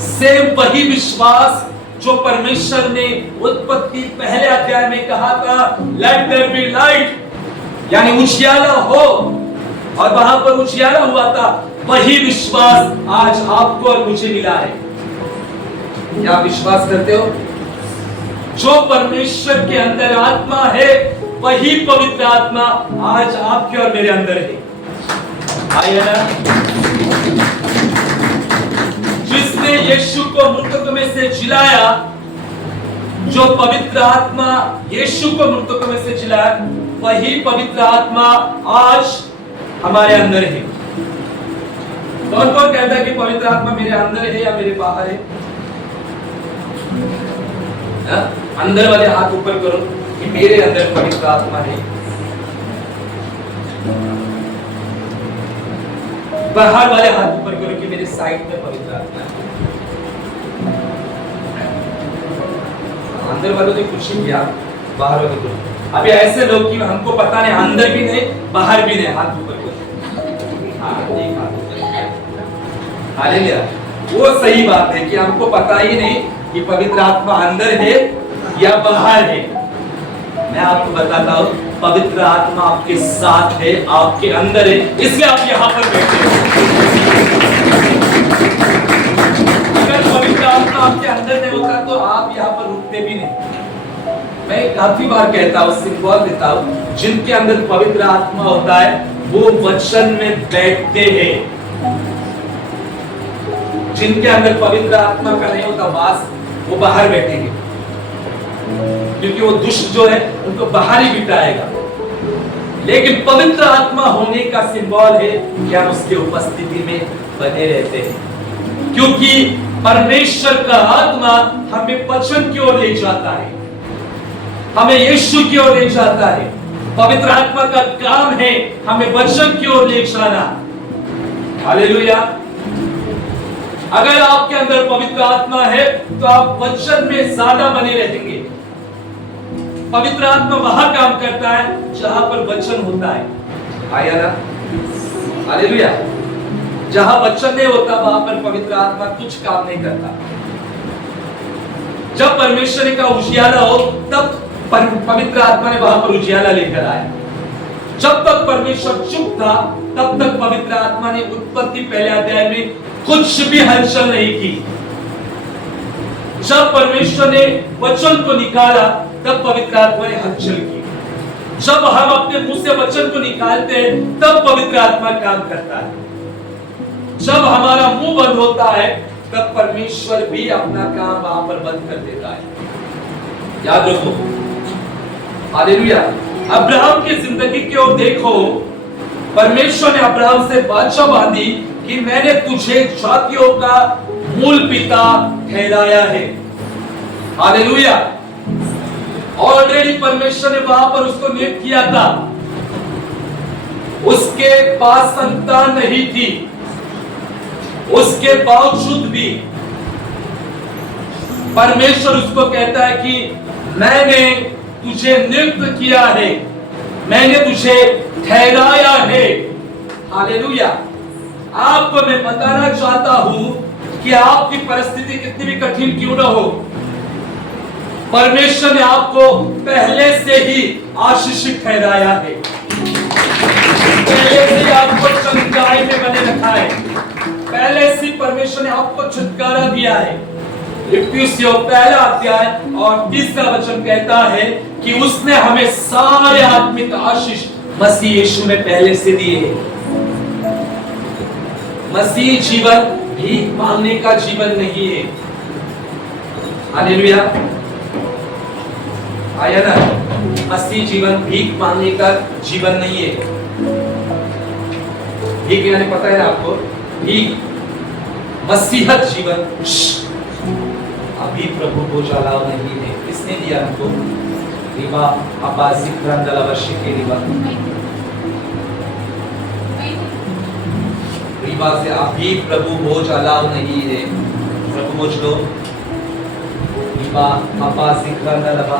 सेम वही विश्वास जो परमेश्वर ने उत्पत्ति पहले अध्याय में कहा था, लेट देयर बी लाइट, यानी उजियाला हो, और वहां पर उजियाला हुआ था। वही विश्वास आज आपको और मुझे मिला है। क्या विश्वास करते हो? जो परमेश्वर के अंदर आत्मा है वही पवित्र आत्मा आज आपके और मेरे अंदर है। आया ना? जिसने यीशु को मृतकों में से जिलाया, जो पवित्र आत्मा यीशु को मृतकों में से जिलाया, वही पवित्र आत्मा आज हमारे अंदर है। कौन कौन कहता है कि पवित्र आत्मा मेरे अंदर है या मेरे बाहर है? अंदर वाले हाथ ऊपर करो कि मेरे अंदर पवित्र आत्मा है। बाहर वाले हाथ ऊपर करो कि मेरे साइड में पवित्र आत्मा है। अंदर वालों ने कुछ नहीं किया, बाहर वालों को। अभी ऐसे लोग कि हमको पता नहीं, अंदर भी नहीं बाहर भी नहीं, हाथ ऊपर करो। एक हाथ ऊपर। हालेलुया। वो सही बात है कि हमको पता ही नहीं कि पवित्र आत्मा अंदर है या बाहर है। मैं आपको बताता हूं, पवित्र आत्मा आपके साथ है, आपके अंदर है, इसलिए आप यहां पर बैठे हो। अगर पवित्र आत्मा आपके अंदर नहीं होता तो आप यहां पर रुकते भी नहीं। मैं काफी बार कहता हूं, सिंबल देता हूं, जिनके अंदर पवित्र आत्मा होता है वो वचन में बैठते हैं। जिनके अंदर पवित्र आत्मा का नहीं होता वास, वो बाहर बैठेंगे, क्योंकि वो दुष्ट जो है उनको बाहर ही बिताएगा। लेकिन पवित्र आत्मा होने का सिंबल है कि हम उसके उपस्थिति में बने रहते हैं, क्योंकि परमेश्वर का आत्मा हमें वचन की ओर ले जाता है, हमें यीशु की ओर ले जाता है। पवित्र आत्मा का काम है हमें वचन की ओर ले जाना। हालेलुया। अगर आपके अंदर पवित्र आत्मा है तो आप वचन में ज्यादा बने रहेंगे। पवित्र आत्मा वहां काम करता है जहां पर वचन होता है। आया ना? हालेलुया। जहां वचन नहीं होता वहां पर पवित्र आत्मा कुछ काम नहीं करता। जब परमेश्वर का उजियाला हो तब पवित्र आत्मा ने वहां पर उजियाला लेकर आया। जब तक परमेश्वर चुप था तब तक पवित्र आत्मा ने उत्पत्ति पहले अध्याय में कुछ भी हलचल नहीं की। जब परमेश्वर ने वचन को निकाला तब पवित्र आत्मा ने हलचल की। जब हम अपने मुंह से वचन को निकालते हैं तब पवित्र आत्मा काम करता है। जब हमारा मुंह बंद होता है तब परमेश्वर भी अपना काम वहां पर बंद कर देता है। याद रखो। हालेलुया। अब्राहम की जिंदगी की ओर देखो। परमेश्वर ने अब्राहम से वाचा बांधी कि मैंने तुझे जातियों का मूल पिता ठहराया है। हालेलुया। ऑलरेडी परमेश्वर ने वहां पर उसको नियुक्त किया था। उसके पास संतान नहीं थी, उसके बावजूद भी परमेश्वर उसको कहता है कि मैंने तुझे नियुक्त किया है, मैंने तुझे ठहराया है। हालेलुया। आपको मैं बताना चाहता हूं कि आपकी परिस्थिति कितनी भी कठिन क्यों न हो, परमेश्वर ने आपको पहले से ही आशीषित ठहराया है, पहले से आपको चंगाई में बने रखा है, पहले से परमेश्वर ने आपको छुटकारा दिया है। इफिसियों पहला अध्याय और 30 वचन कहता है कि उसने हमें सारे आत्मिक आशीष मसीह यीशु में पहले से दिए हैं। मसीह जीवन भीख मांगने का जीवन नहीं है। हालेलुया। आया ना, मसीह जीवन भीख मांगने का जीवन नहीं है। भीख यानी पता है ना आपको, भीख मसीहत जीवन अभी प्रभु को चलाओ नहीं है। किसने दिया हमको? रिबा अब्बासी ग्रंथलवर्षी के रिबा रिबा से अभी प्रभु बोझ अलाव नहीं है। प्रभु बोझ लो। रिबा अब्बासी ग्रंथलवा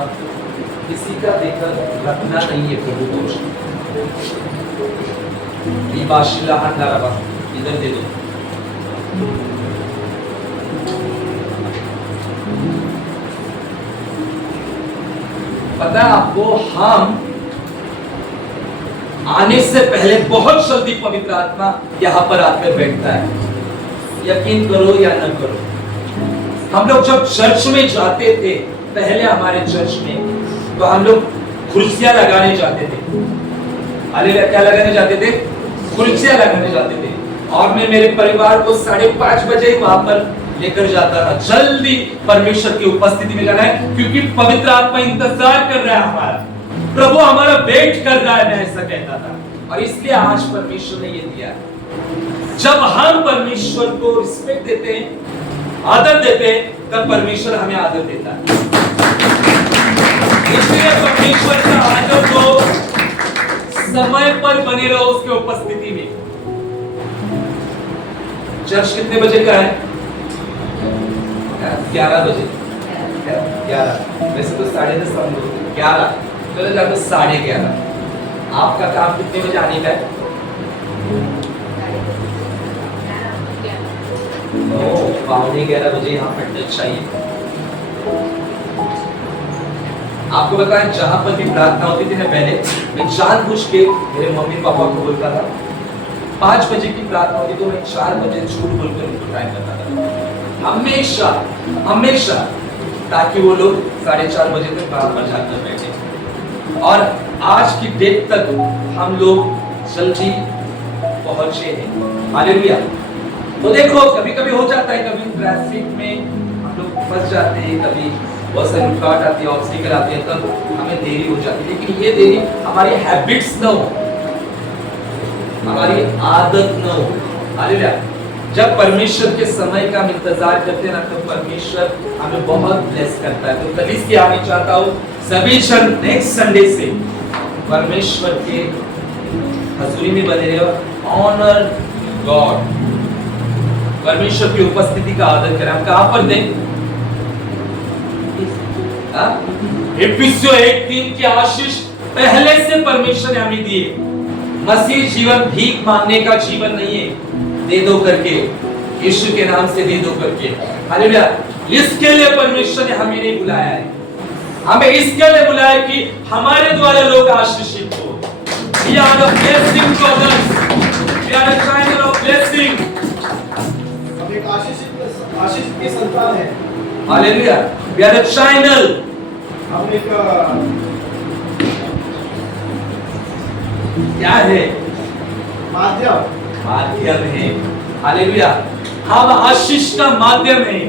किसी का देखकर रखना नहीं है प्रभु बोझ। रिबा शिला हंडारवा इधर दे दो। पता है आपको, हम आने से पहले बहुत जल्दी पवित्र आत्मा यहाँ पर आकर बैठता है। यकीन करो या न करो, हम लोग जब चर्च में जाते थे, पहले हमारे चर्च में, तो हम लोग कुर्सियां लगाने जाते थे। हालेलुया। क्या लगाने जाते थे? कुर्सियां लगाने जाते थे। और मैं मेरे परिवार को 5:30 बजे ही वहां पर लेकर जाता था। जल्दी परमेश्वर की उपस्थिति में जाना है, क्योंकि पवित्र आत्मा इंतजार कर रहा है हमारा, प्रभु हमारा वेट कर रहा है, मैं ऐसा कहता था। और इसलिए आज परमेश्वर ने ये दिया। जब हम परमेश्वर को रिस्पेक्ट देते हैं, आदर देते हैं, तब परमेश्वर हमें आदर देता है। इसलिए परमेश्वर का आदर को समय पर बने रहो उसके उपस्थिति में। चर्च कितने बजे का है? 11 बजे। 11 वैसे तो 10:30 हम लोग 11 चलो जाते 11:30। आपका काम कितने बजे आने का है? 11:15 बजे यहाँ पर चाहिए। आपको बताएं, जहां पर भी प्रार्थना होती थी ना, पहले मैं जानबूझ के मेरे मम्मी पापा को बोलता था 5 बजे की प्रार्थना होती तो मैं 4 बजे झूठ बोलकर उनको टाइम करता था, हमेशा हमेशा, ताकि वो लोग 4:30 बजे तक प्रार्थना जाकर बैठे। और आज की डेट तक हम लोग जल्दी पहुंचे हैं। हालेलुया। तो देखो, कभी कभी हो जाता है, कभी ट्रैफिक में हम लोग फंस जाते हैं, कभी बहुत सारी रुकावट आती है, ऑब्स्टिकल आती है, तब हमें देरी हो जाती है। लेकिन ये देरी हमारी हैबिट्स न हो, हमारी आदत न हो। हालेलुया। जब परमेश्वर के समय का हम इंतजार करते हैं ना, तो परमेश्वर हमें बहुत ब्लेस करता है। तो कलीस की आगे चाहता हूँ सभी जन नेक्स्ट संडे से परमेश्वर के हजूरी में बने रहो। ऑनर गॉड, परमेश्वर की उपस्थिति का आदर करें। हम कहां पर दें? इफिसियों 1:3 की आशीष पहले से परमेश्वर ने हमें दी है। मसीह जीवन भीख मांगने का जीवन नहीं है, दे दो करके, यीशु के नाम से दे दो करके। हालेलुया। इसके लिए परमेश्वर ने हमें नहीं बुलाया है, हमें इसके लिए बुलाया कि हमारे द्वारा लोग आशीषित हो। We are a blessing to others. We are a channel of blessing. हम एक आशीष के संतान हैं। Hallelujah. We are a channel. हम एक क्या है? माध्यम है। हालेलुया। हम आशीष का माध्यम है।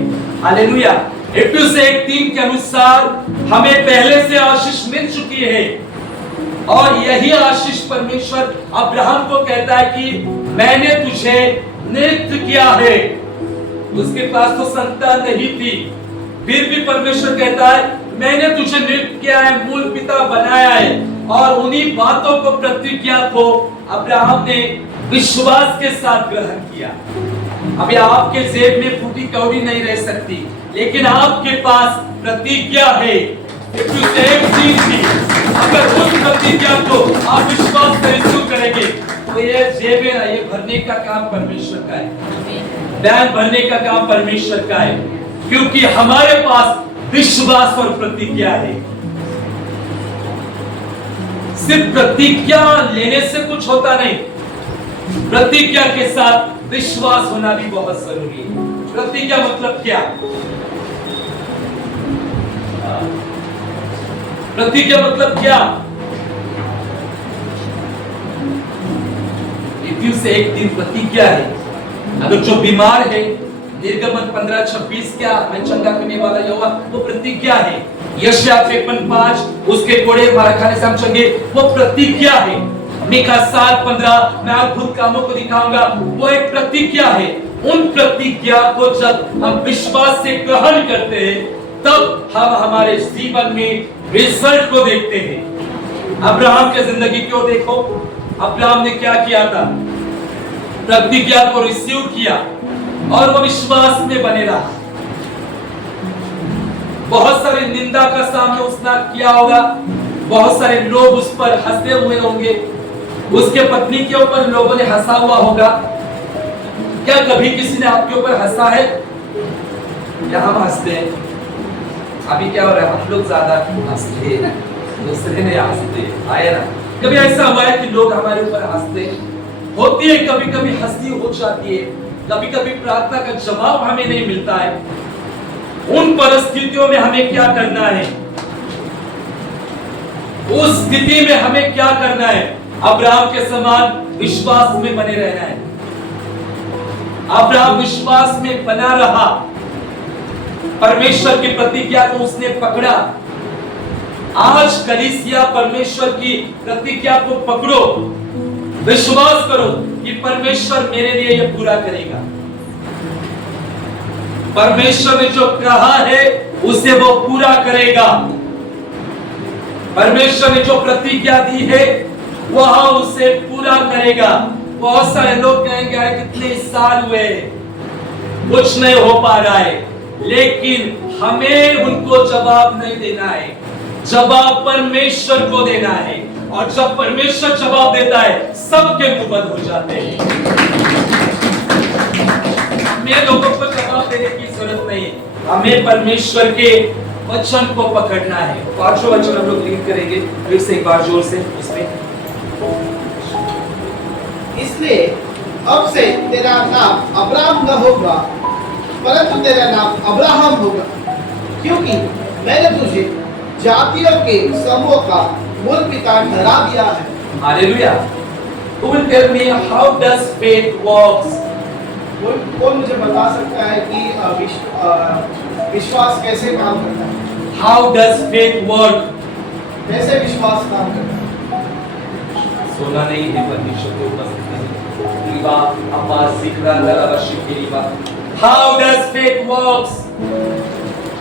हालेलुया। इफिसियों 1:3 के अनुसार हमें पहले से आशीष मिल चुकी है, और यही आशीष परमेश्वर अब्राहम को कहता है कि मैंने तुझे नियुक्त किया है। उसके पास तो संतान नहीं थी, फिर भी परमेश्वर कहता है मैंने तुझे नियुक्त किया है, मूल पिता बनाया है। और उन्हीं बातों को, प्रतिज्ञा को अब्राहम ने विश्वास के साथ ग्रहण किया। अभी आपके जेब में फूटी कौड़ी नहीं रह सकती, लेकिन आपके पास प्रतिज्ञा है। If you take these, अगर उस प्रतिज्ञा को आप विश्वास से रिसीव करेंगे तो ये जेबें ना, ये भरने का काम परमेश्वर का है, बैंक भरने का काम परमेश्वर का है, क्योंकि हमारे पास विश्वास और प्रतिज्ञा है। सिर्फ प्रतिज्ञा लेने से कुछ होता नहीं, प्रतिज्ञा के साथ विश्वास होना भी बहुत जरूरी है। प्रतिज्ञा मतलब क्या? प्रतिज्ञा मतलब क्या? से एक दिन प्रतिज्ञा है। अगर जो बीमार है, निर्गमन 15:26 क्या मैं चंगा करने वाला यहोवा, वो प्रतिज्ञा है। यशायाह 53:5 उसके कोड़े मारा खाने से हम चंगे, वो प्रतिज्ञा है। मीका 7:15 मैं अद्भुत कामों को दिखाऊंगा, वो एक प्रतिज्ञा है। उन प्रतिज्ञा को जब हम विश्वास से ग्रहण करते हैं तब हम हमारे जीवन में रिजल्ट को देखते हैं। अब्राहम की जिंदगी क्यों देखो, अब्राहम ने क्या किया था? प्रतिज्ञा को रिसीव किया और वो विश्वास में बने रहा। बहुत सारे निंदा का सामना उसने किया होगा, बहुत सारे लोग उस पर हंसे हुए होंगे, उसके पत्नी के ऊपर लोगों ने हंसा हुआ होगा। क्या कभी किसी ने आपके ऊपर हंसा है? या हम हंसते हैं? अभी क्या हो रहा है, हम लोग ज्यादा हंसते हैं, दूसरे ने हंसते आए ना। कभी ऐसा हुआ है कि लोग हमारे ऊपर हंसते? होती है, कभी कभी हंसी हो जाती है, कभी कभी प्रार्थना का जवाब हमें नहीं मिलता है। उन परिस्थितियों में हमें क्या करना है? उस स्थिति में हमें क्या करना है? अब्राहम के समान विश्वास में बने रहना है। अब्राहम विश्वास में बना रहा, परमेश्वर की प्रतिज्ञा को उसने पकड़ा। आज कलीसिया परमेश्वर की प्रतिज्ञा को पकड़ो, विश्वास करो कि परमेश्वर मेरे लिए यह पूरा करेगा। परमेश्वर ने जो कहा है उसे वो पूरा करेगा। परमेश्वर ने जो प्रतिज्ञा दी है वह उसे पूरा करेगा। बहुत सारे लोग कहेंगे कितने साल हुए कुछ नहीं हो पा रहा है, लेकिन हमें उनको जवाब नहीं देना है, जवाब परमेश्वर को देना है। और जब परमेश्वर जवाब देता है सबके मुंह बंद हो जाते हैं। हमें लोगों को जवाब देने की जरूरत नहीं, हमें परमेश्वर के वचन को पकड़ना है। पांचों वचन हम लोग रीड करेंगे फिर से एक बार जोर से उसमें। इसलिए अब से तेरा नाम अब्राहम न होगा परंतु तेरा नाम अब्राहम होगा, क्योंकि मैंने तुझे जातियों के समूह का मूल पिता ठहरा दिया है। Hallelujah. Who will tell me how does faith works? कौन मुझे बता सकता है कि विश्वास कैसे काम करता है? How does faith work? कैसे विश्वास काम करता है? सोना नहीं है परमेश्वर के ऊपर रीवा अम्मा जिक्रा लला शिकीवा। How does faith works?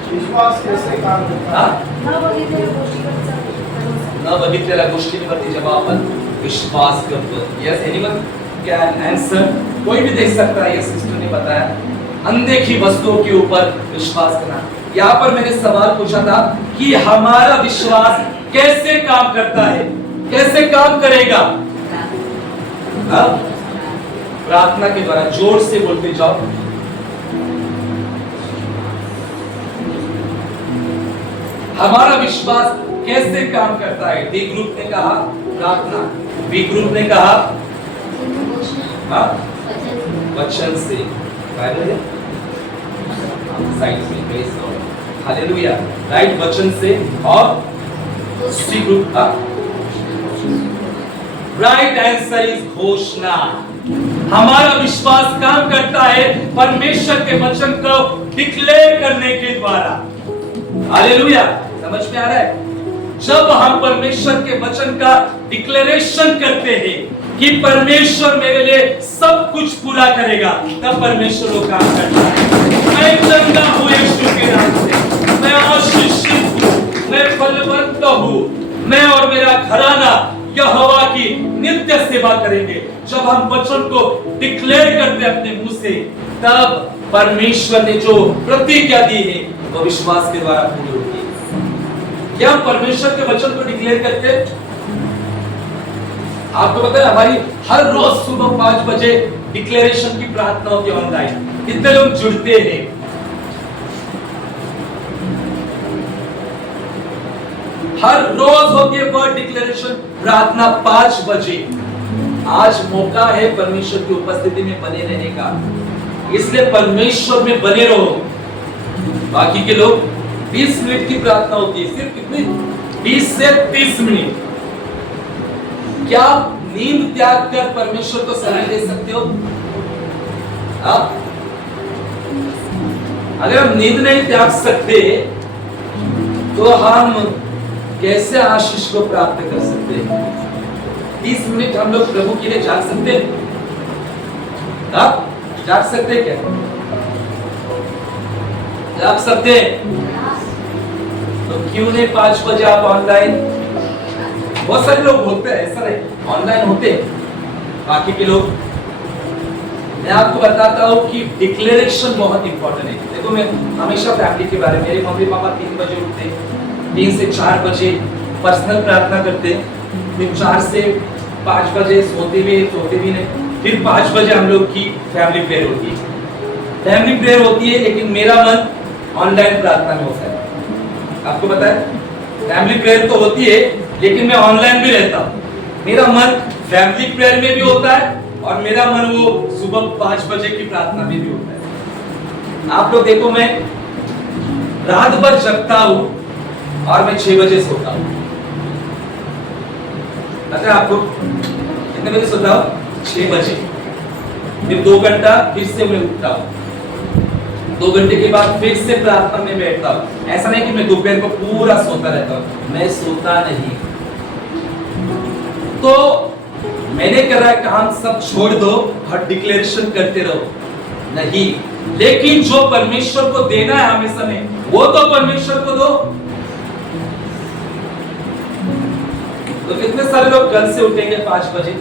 विश्वास कैसे काम करता है? न बघितलेल्या गोष्टींवरती जेव्हा आपण विश्वास करतो। Yes, anyone can answer? कोई भी देख सकता है। यस, सिस्टर ने बताया अनदेखी वस्तुओं के ऊपर विश्वास करना। यहाँ पर मैंने सवाल पूछा था कि हमारा विश्वास कैसे काम करता है, कैसे काम करेगा? प्रार्थना के द्वारा। जोर से बोलते जाओ। हमारा विश्वास कैसे काम करता है? डी ग्रुप ने कहा प्रार्थना, बी ग्रुप ने कहा वचन से। साइड में प्रेज लॉर्ड, हालेलुया। राइट, वचन से। और सी ग्रुप का राइट आंसर इज घोषणा। हमारा विश्वास काम करता है परमेश्वर के वचन को डिक्लेयर करने के द्वारा। हालेलुया। समझ में आ रहा है? जब हम परमेश्वर के वचन का डिक्लेरेशन करते हैं कि परमेश्वर मेरे लिए सब कुछ पूरा करेगा, तब परमेश्वर वो काम करता है। मैं चंगा हूँ यीशु के नाम से, मैं आशीषित हूँ, मैं फलवंत हूँ, मैं और मेरा घराना यहोवा की नित्य सेवा करेंगे। जब हम वचन को डिक्लेयर करते हैं अपने मुंह से, तब परमेश्वर ने जो प्रतिज्ञा दी है वो विश्वास के द्वारा पूरी होती है। क्या हम परमेश्वर के वचन को डिक्लेयर करते हैं? आपको पता है हमारी हर रोज सुबह 5 बजे डिक्लेरेशन की प्रार्थना होती है ऑनलाइन। कितने लोग जुड़ते हैं? हर रोज होती है वर्ड डिक्लेरेशन प्रार्थना 5 बजे। आज मौका है परमेश्वर की उपस्थिति में बने रहने का, इसलिए परमेश्वर में बने रहो। बाकी के लोग 20 मिनट की प्रार्थना होती है, सिर्फ कितनी? 20 से 30 मिनट। क्या आप नींद त्याग कर परमेश्वर को समय दे सकते हो? आप अगर हम नींद नहीं त्याग सकते तो हम कैसे आशीष को प्राप्त कर सकते हैं? 30 मिनट हम लोग प्रभु के लिए जाग सकते हैं? आप जाग सकते हैं क्या? जाग सकते हैं? तो क्यों नहीं 5 बजे आप ऑनलाइन? बहुत सारे लोग होते हैं, ऐसा नहीं ऑनलाइन होते हैं। बाकी के लोग, मैं आपको बताता हूँ कि डिक्लेरेशन बहुत इंपॉर्टेंट है। देखो मैं हमेशा फैमिली के बारे में, मेरे मम्मी पापा 3 बजे उठते, 3 से 4 बजे पर्सनल प्रार्थना करते, फिर 4 से 5 बजे सोते भी नहीं, फिर 5 बजे हम लोग की फैमिली प्रेयर होती है। फैमिली प्रेयर होती है लेकिन मेरा मन ऑनलाइन प्रार्थना में होता है। आपको पता है फैमिली प्रेयर तो होती है लेकिन मैं ऑनलाइन भी रहता हूँ। मेरा मन फैमिली प्रेयर में भी होता है और मेरा मन वो सुबह 5 बजे की प्रार्थना में भी होता है। आप लोग देखो, मैं रात भर जगता हूँ और मैं 6 बजे सोता हूँ। पता है आपको कितने बजे सोता हूँ? 6 बजे। फिर 2 घंटा फिर से मैं उठता हूँ, 2 घंटे के बाद फिर से प्रार्थना में बैठता हूँ। ऐसा नहीं कि मैं दोपहर को पूरा सोता रहता हूँ, मैं सोता नहीं। तो मैंने कहा काम सब छोड़ दो और डिक्लेरेशन करते रहो, नहीं, लेकिन जो परमेश्वर को देना है हमें समय, वो तो परमेश्वर को दो। तो कितने सारे लोग कल से उठेंगे 5 बजे?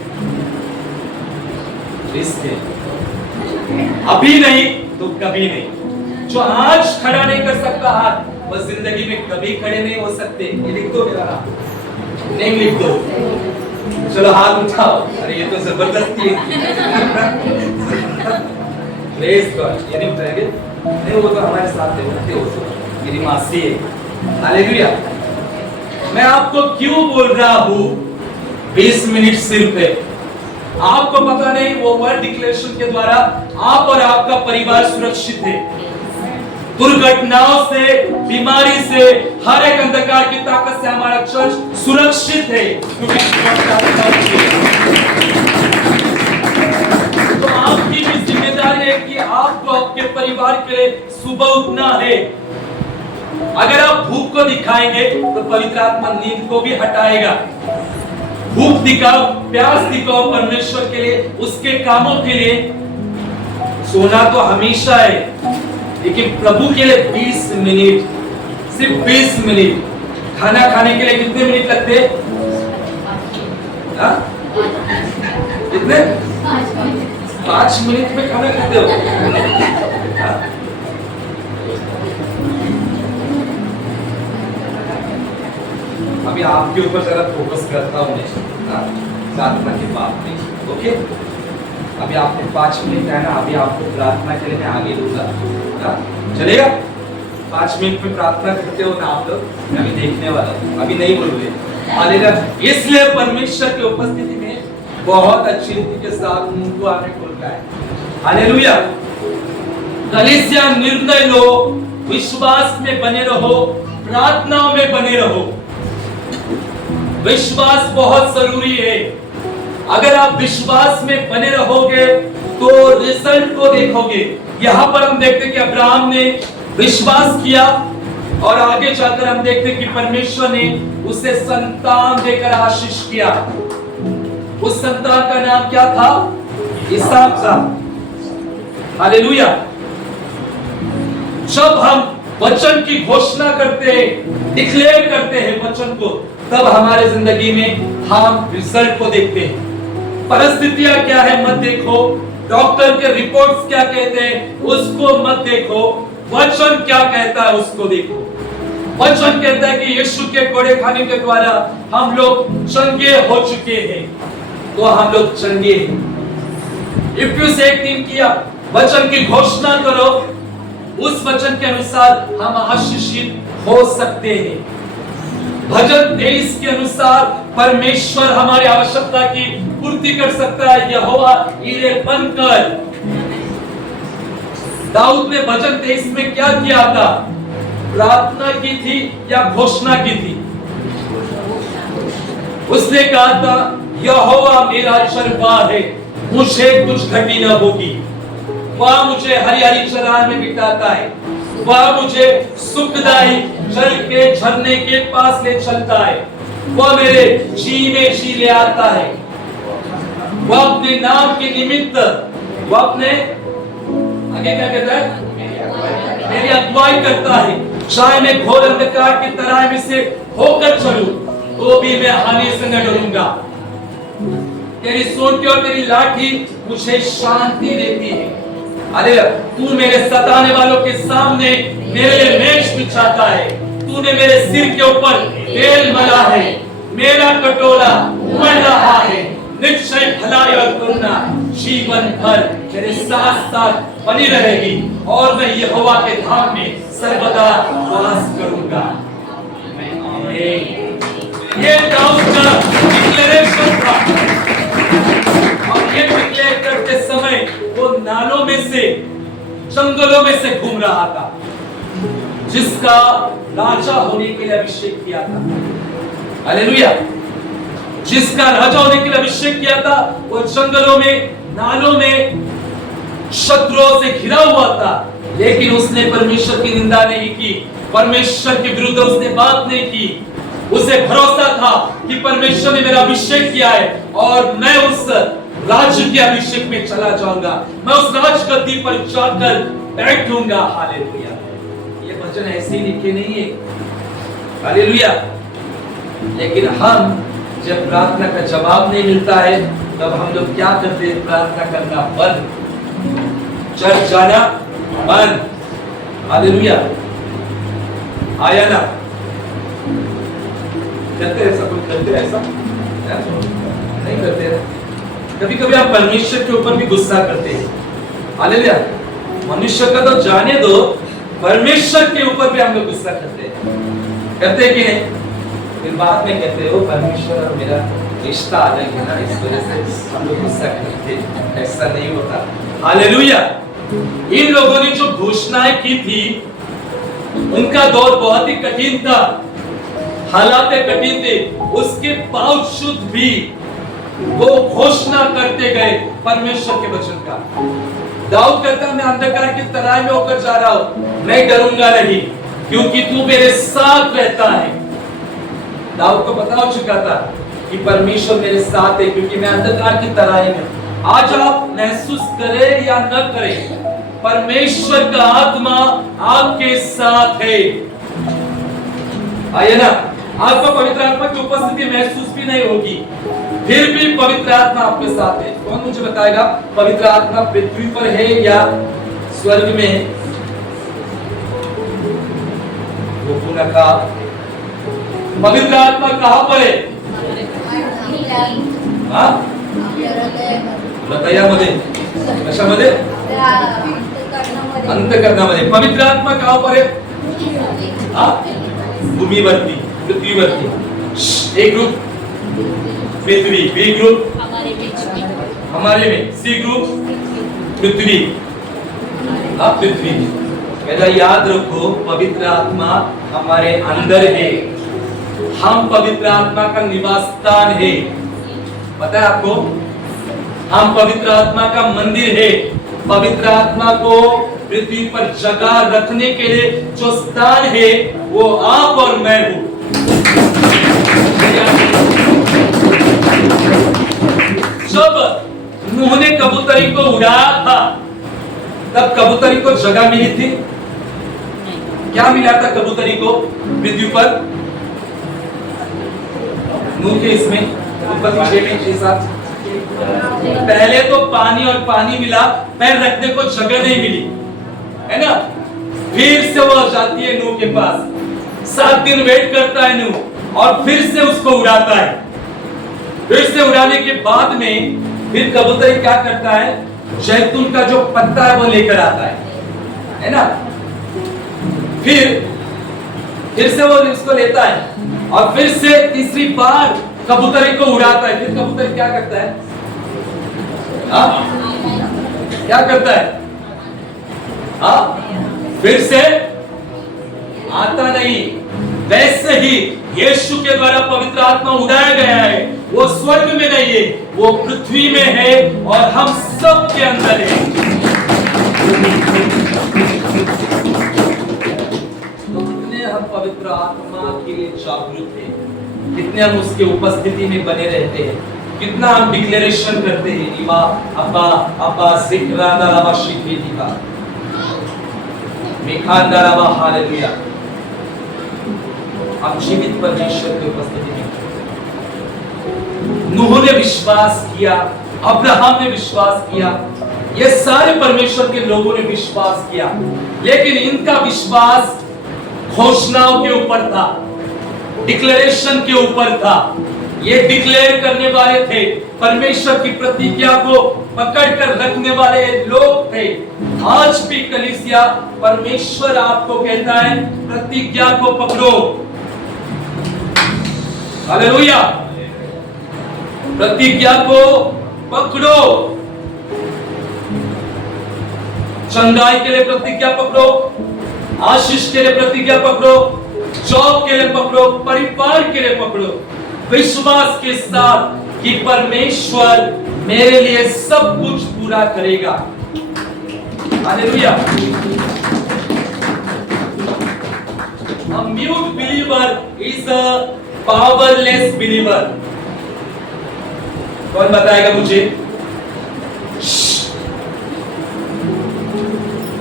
अभी नहीं तो कभी नहीं। जो आज खड़ा नहीं कर सकता हाथ, वो जिंदगी में कभी खड़े नहीं हो सकते। ये लिख दो मेरा नाम, नहीं लिख दो, चलो हाथ उठाओ। अरे ये तो जबरदस्ती है। Praise God. ये नहीं उठाएंगे? नहीं, वो तो हमारे साथ है, उठते हो तो मेरी मासी है। हालेलुया। मैं आपको क्यों बोल रहा हूँ 20 मिनट सिर्फ है? आपको पता नहीं वो वर्ड डिक्लेरेशन के द्वारा आप और आपका परिवार सुरक्षित है। दुर्घटनाओं से, बीमारी से, हर एक अंधकार की ताकत से हमारा चर्च सुरक्षित है, क्योंकि तो आपकी भी जिम्मेदारी है कि आपको अपने परिवार के लिए सुबह उठना है। अगर आप भूख को दिखाएंगे तो पवित्र आत्मा नींद को भी हटाएगा। भूख दिखाओ, प्यास दिखाओ परमेश्वर के लिए, उसके कामों के लिए। सोना तो हमेशा है, लेकिन प्रभु के लिए 20 मिनट, सिर्फ 20 मिनट। खाना खाने के लिए कितने मिनट लगते हैं? कितने? 5 मिनट में खाना खाते हो? अभी आपके ऊपर जरा फोकस करता हूँ मैं प्रार्थना के बाद में, ओके? अभी आपको 5 मिनट है ना, अभी आपको प्रार्थना के लिए मैं आगे दूंगा, चलेगा? 5 मिनट में प्रार्थना करते हो ना आप लोग, मैं अभी देखने वाला हूँ, अभी नहीं बोलोगे। हालेलुया। इसलिए परमेश्वर की उपस्थिति में बहुत अच्छी रीति के साथ मुंह को आपने खोलना है। हालेलुया। कलीसिया निर्णय लो, विश्वास में बने रहो, प्रार्थनाओं में बने रहो। विश्वास बहुत जरूरी है। अगर आप विश्वास में बने रहोगे तो रिजल्ट को देखोगे। यहाँ पर हम देखते कि अब्राहम ने विश्वास किया और आगे जाकर हम देखते कि परमेश्वर ने उसे संतान देकर आशीष किया। उस संतान का नाम क्या था? इसहाक था। हालेलुया। जब हम वचन की घोषणा करते हैं, डिक्लेयर करते हैं वचन को, तब हमारे जिंदगी में हम रिजल्ट को देखते हैं। परिस्थितियां क्या है मत देखो, डॉक्टर के रिपोर्ट्स क्या कहते हैं उसको मत देखो, वचन क्या कहता है उसको देखो। वचन कहता है कि यीशु के कोड़े खाने के द्वारा हम लोग चंगे हो चुके हैं, तो हम लोग चंगे हैं। इफिसियों 1:3 किया वचन की घोषणा करो, उस वचन के अनुसार हम आशीषित हो सकते हैं। भजन 23 के अनुसार परमेश्वर हमारी आवश्यकता की पूर्ति कर सकता है, यहोवा ईरे बनकर। दाऊद ने भजन 23 में क्या किया था? प्रार्थना की थी या घोषणा की थी? उसने कहा था यहोवा मेरा चरवाहा है, मुझे कुछ घटी न होगी। वह मुझे हरी-हरी चराई में बिठाता है, वह मुझे सुखदाई जल के झरने के पास ले चलता है, वह मेरे जी में जी ले आता है। वह अपने नाम के निमित्त, वह अपने आगे क्या कहता है? मेरी अगुवाई करता है। चाहे मैं घोर अंधकार की तराई में से होकर चलूं, तो भी मैं हानि से न डरूंगा। तेरी सोटी और तेरी लाठी मुझे शांति देती है। अरे तू मेरे सताने वालों के सामने मेरे लिए मेज बिछाता है, तूने मेरे सिर के ऊपर तेल मला है, मेरा कटोरा उमड़ रहा है। निश्चय भलाई और करुणा जीवन भर मेरे साथ साथ बनी रहेगी, और मैं यहोवा के धाम में सर्वदा वास करूंगा। ये दाऊद का डिक्लेरेशन था, और ये डिक्लेयर करते समय वो नालों में से, जंगलों में से घूम रहा था, जिसका राजा होने के लिए अभिषेक किया था। हालेलुया! जिसका राजा होने के लिए अभिषेक किया था, वो जंगलों में, नालों में शत्रुओं से घिरा हुआ था, लेकिन उसने परमेश्वर की निंदा नहीं की, परमेश्वर के विरुद्ध उसने बात नहीं की। उसे भरोसा था कि परमेश्वर ने मेरा अभिषेक किया है और मैं उस राज्य के अभिषेक में चला जाऊंगा, मैं उस राज गद्दी पर जाकर बैठूंगा। हालेलुया! ये वचन ऐसे ही लिखे नहीं है, हालेलुया। लेकिन हम जब प्रार्थना का जवाब नहीं मिलता है, तब हम लोग क्या करते हैं? प्रार्थना करना बंद, चर्च जाना बंद। हालेलुया! आया ना? करते ऐसा? कुछ करते ऐसा? नहीं करते। कभी कभी आप परमेश्वर के ऊपर भी गुस्सा करते हैं। हालेलुया! मनुष्य का तो जाने दो, परमेश्वर के ऊपर भी हम लोग गुस्सा करते हैं। करते कि नहीं? फिर बाद में कहते हो परमेश्वर और मेरा रिश्ता अलग है ना, इस वजह से हम लोग गुस्सा करते। ऐसा नहीं होता। हालेलुया! इन लोगों ने जो घोषणाएं की थी, उनका दौर बहुत ही कठिन था, हालात कठिन थे, उसके बावजूद भी वो घोषणा करते गए परमेश्वर के वचन का। दाऊद कहता है मैं अंधकार की तराई में होकर जा रहा हूं, मैं डरूंगा नहीं, क्योंकि तू मेरे साथ रहता है। दाऊद को पता हो चुका था कि परमेश्वर मेरे साथ है, क्योंकि मैं अंधकार की तराई में। आज आप महसूस करें या न करें, परमेश्वर का आत्मा आपके साथ है। आइए ना, आपको पवित्र आत्मा की उपस्थिति महसूस भी नहीं होगी, फिर भी पवित्र आत्मा आपके साथ है। कौन मुझे बताएगा पवित्र आत्मा पृथ्वी पर है या स्वर्ग में है? वो पुनः कहा पवित्र आत्मा कहां पर है? हृदयामध्ये, कशामध्ये? अंतःकरणामध्ये। पवित्र आत्मा कहां पर है? भूमीवरती, पृथ्वीवरती। ए ग्रुप पृथ्वी, बी ग्रुप हमारे में, सी ग्रुप पृथ्वी। अब पृथ्वी पहला याद रखो, पवित्र आत्मा हमारे अंदर है, हम पवित्र आत्मा का निवास स्थान है। पता है आपको? हम पवित्र आत्मा का मंदिर है। पवित्र आत्मा को पृथ्वी पर जगह रखने के लिए जो स्थान है, वो आप और मैं हूं। जब नूह ने कबूतरी को उड़ाया था, तब कबूतरी को जगह मिली थी? क्या मिला था कबूतरी को पृथ्वी पर? नूह के इसमें उत्पत्ति 6 में 6-7 पहले तो पानी और पानी मिला, पैर रखने को जगह नहीं मिली, है ना। फिर से वो जाती है नूह के पास, 7 दिन वेट करता है नूह और फिर से उसको उड़ाता है। फिर से उड़ाने के बाद में फिर कबूतर क्या करता है, जैतून का जो पत्ता है वो लेकर आता है ना। फिर से वो इसको लेता है और फिर से तीसरी बार कबूतरी को उड़ाता है। फिर कबूतर क्या करता है, क्या करता है, फिर से आता नहीं। वैसे ही यीशु के द्वारा पवित्र आत्मा उड़ाया गया है, वो स्वर्ग में नहीं है, वो पृथ्वी में है और हम सब के अंदर है। तो कितने हम पवित्र आत्मा के लिए जागरूक हैं, कितने हम उसके उपस्थिति में बने रहते हैं, कितना हम डिक्लेरेशन करते हैं, इवा अब्बा अब्बा सिकरादा लावा शिकीदिका मिखांदा लावा हालेलुया। हम जीवित परमेश्वर की उपस्थिति में, नूह ने विश्वास किया, अब्राहम ने विश्वास किया, ये सारे परमेश्वर के लोगों ने विश्वास किया, लेकिन इनका विश्वास घोषणाओं के ऊपर था, डिक्लेरेशन के ऊपर था। ये डिक्लेयर करने वाले थे, परमेश्वर की प्रतिज्ञा को पकड़कर रखने वाले लोग थे। आज भी कलीसिया, परमेश्वर आपको कहता है प्रतिज्ञा को पकड़ो। हालेलुया, प्रतिज्ञा को पकड़ो। चंगाई के लिए प्रतिज्ञा पकड़ो, आशीष के लिए प्रतिज्ञा पकड़ो, जॉब के लिए पकड़ो, परिवार के लिए पकड़ो, विश्वास के साथ कि परमेश्वर मेरे लिए सब कुछ पूरा करेगा। Hallelujah. A mute believer is a powerless believer. कौन बताएगा मुझे?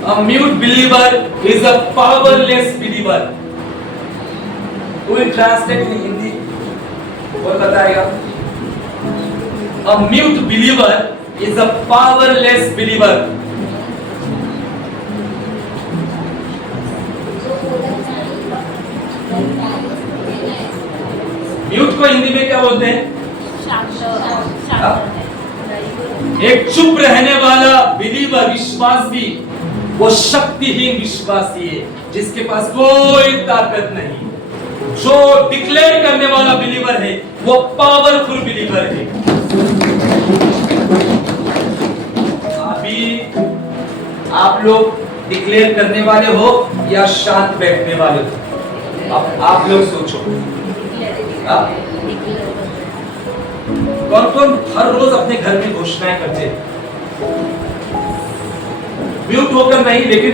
A mute believer is a powerless believer. कोई ट्रांसलेट in हिंदी कौन बताएगा? A mute believer is a powerless believer. Mute को हिंदी में क्या बोलते हैं? एक चुप रहने वाला बिलीवर, विश्वासी, वो शक्तिहीन विश्वासी है जिसके पास कोई ताकत नहीं। जो डिक्लेयर करने वाला बिलीवर है वो पावरफुल बिलीवर है। अभी आप लोग डिक्लेयर करने वाले हो या शांत बैठने वाले हो? अब आप लोग सोचो। कौन कौन हर रोज अपने घर में घोषणाएं करते हैं? म्यूट होकर नहीं, लेकिन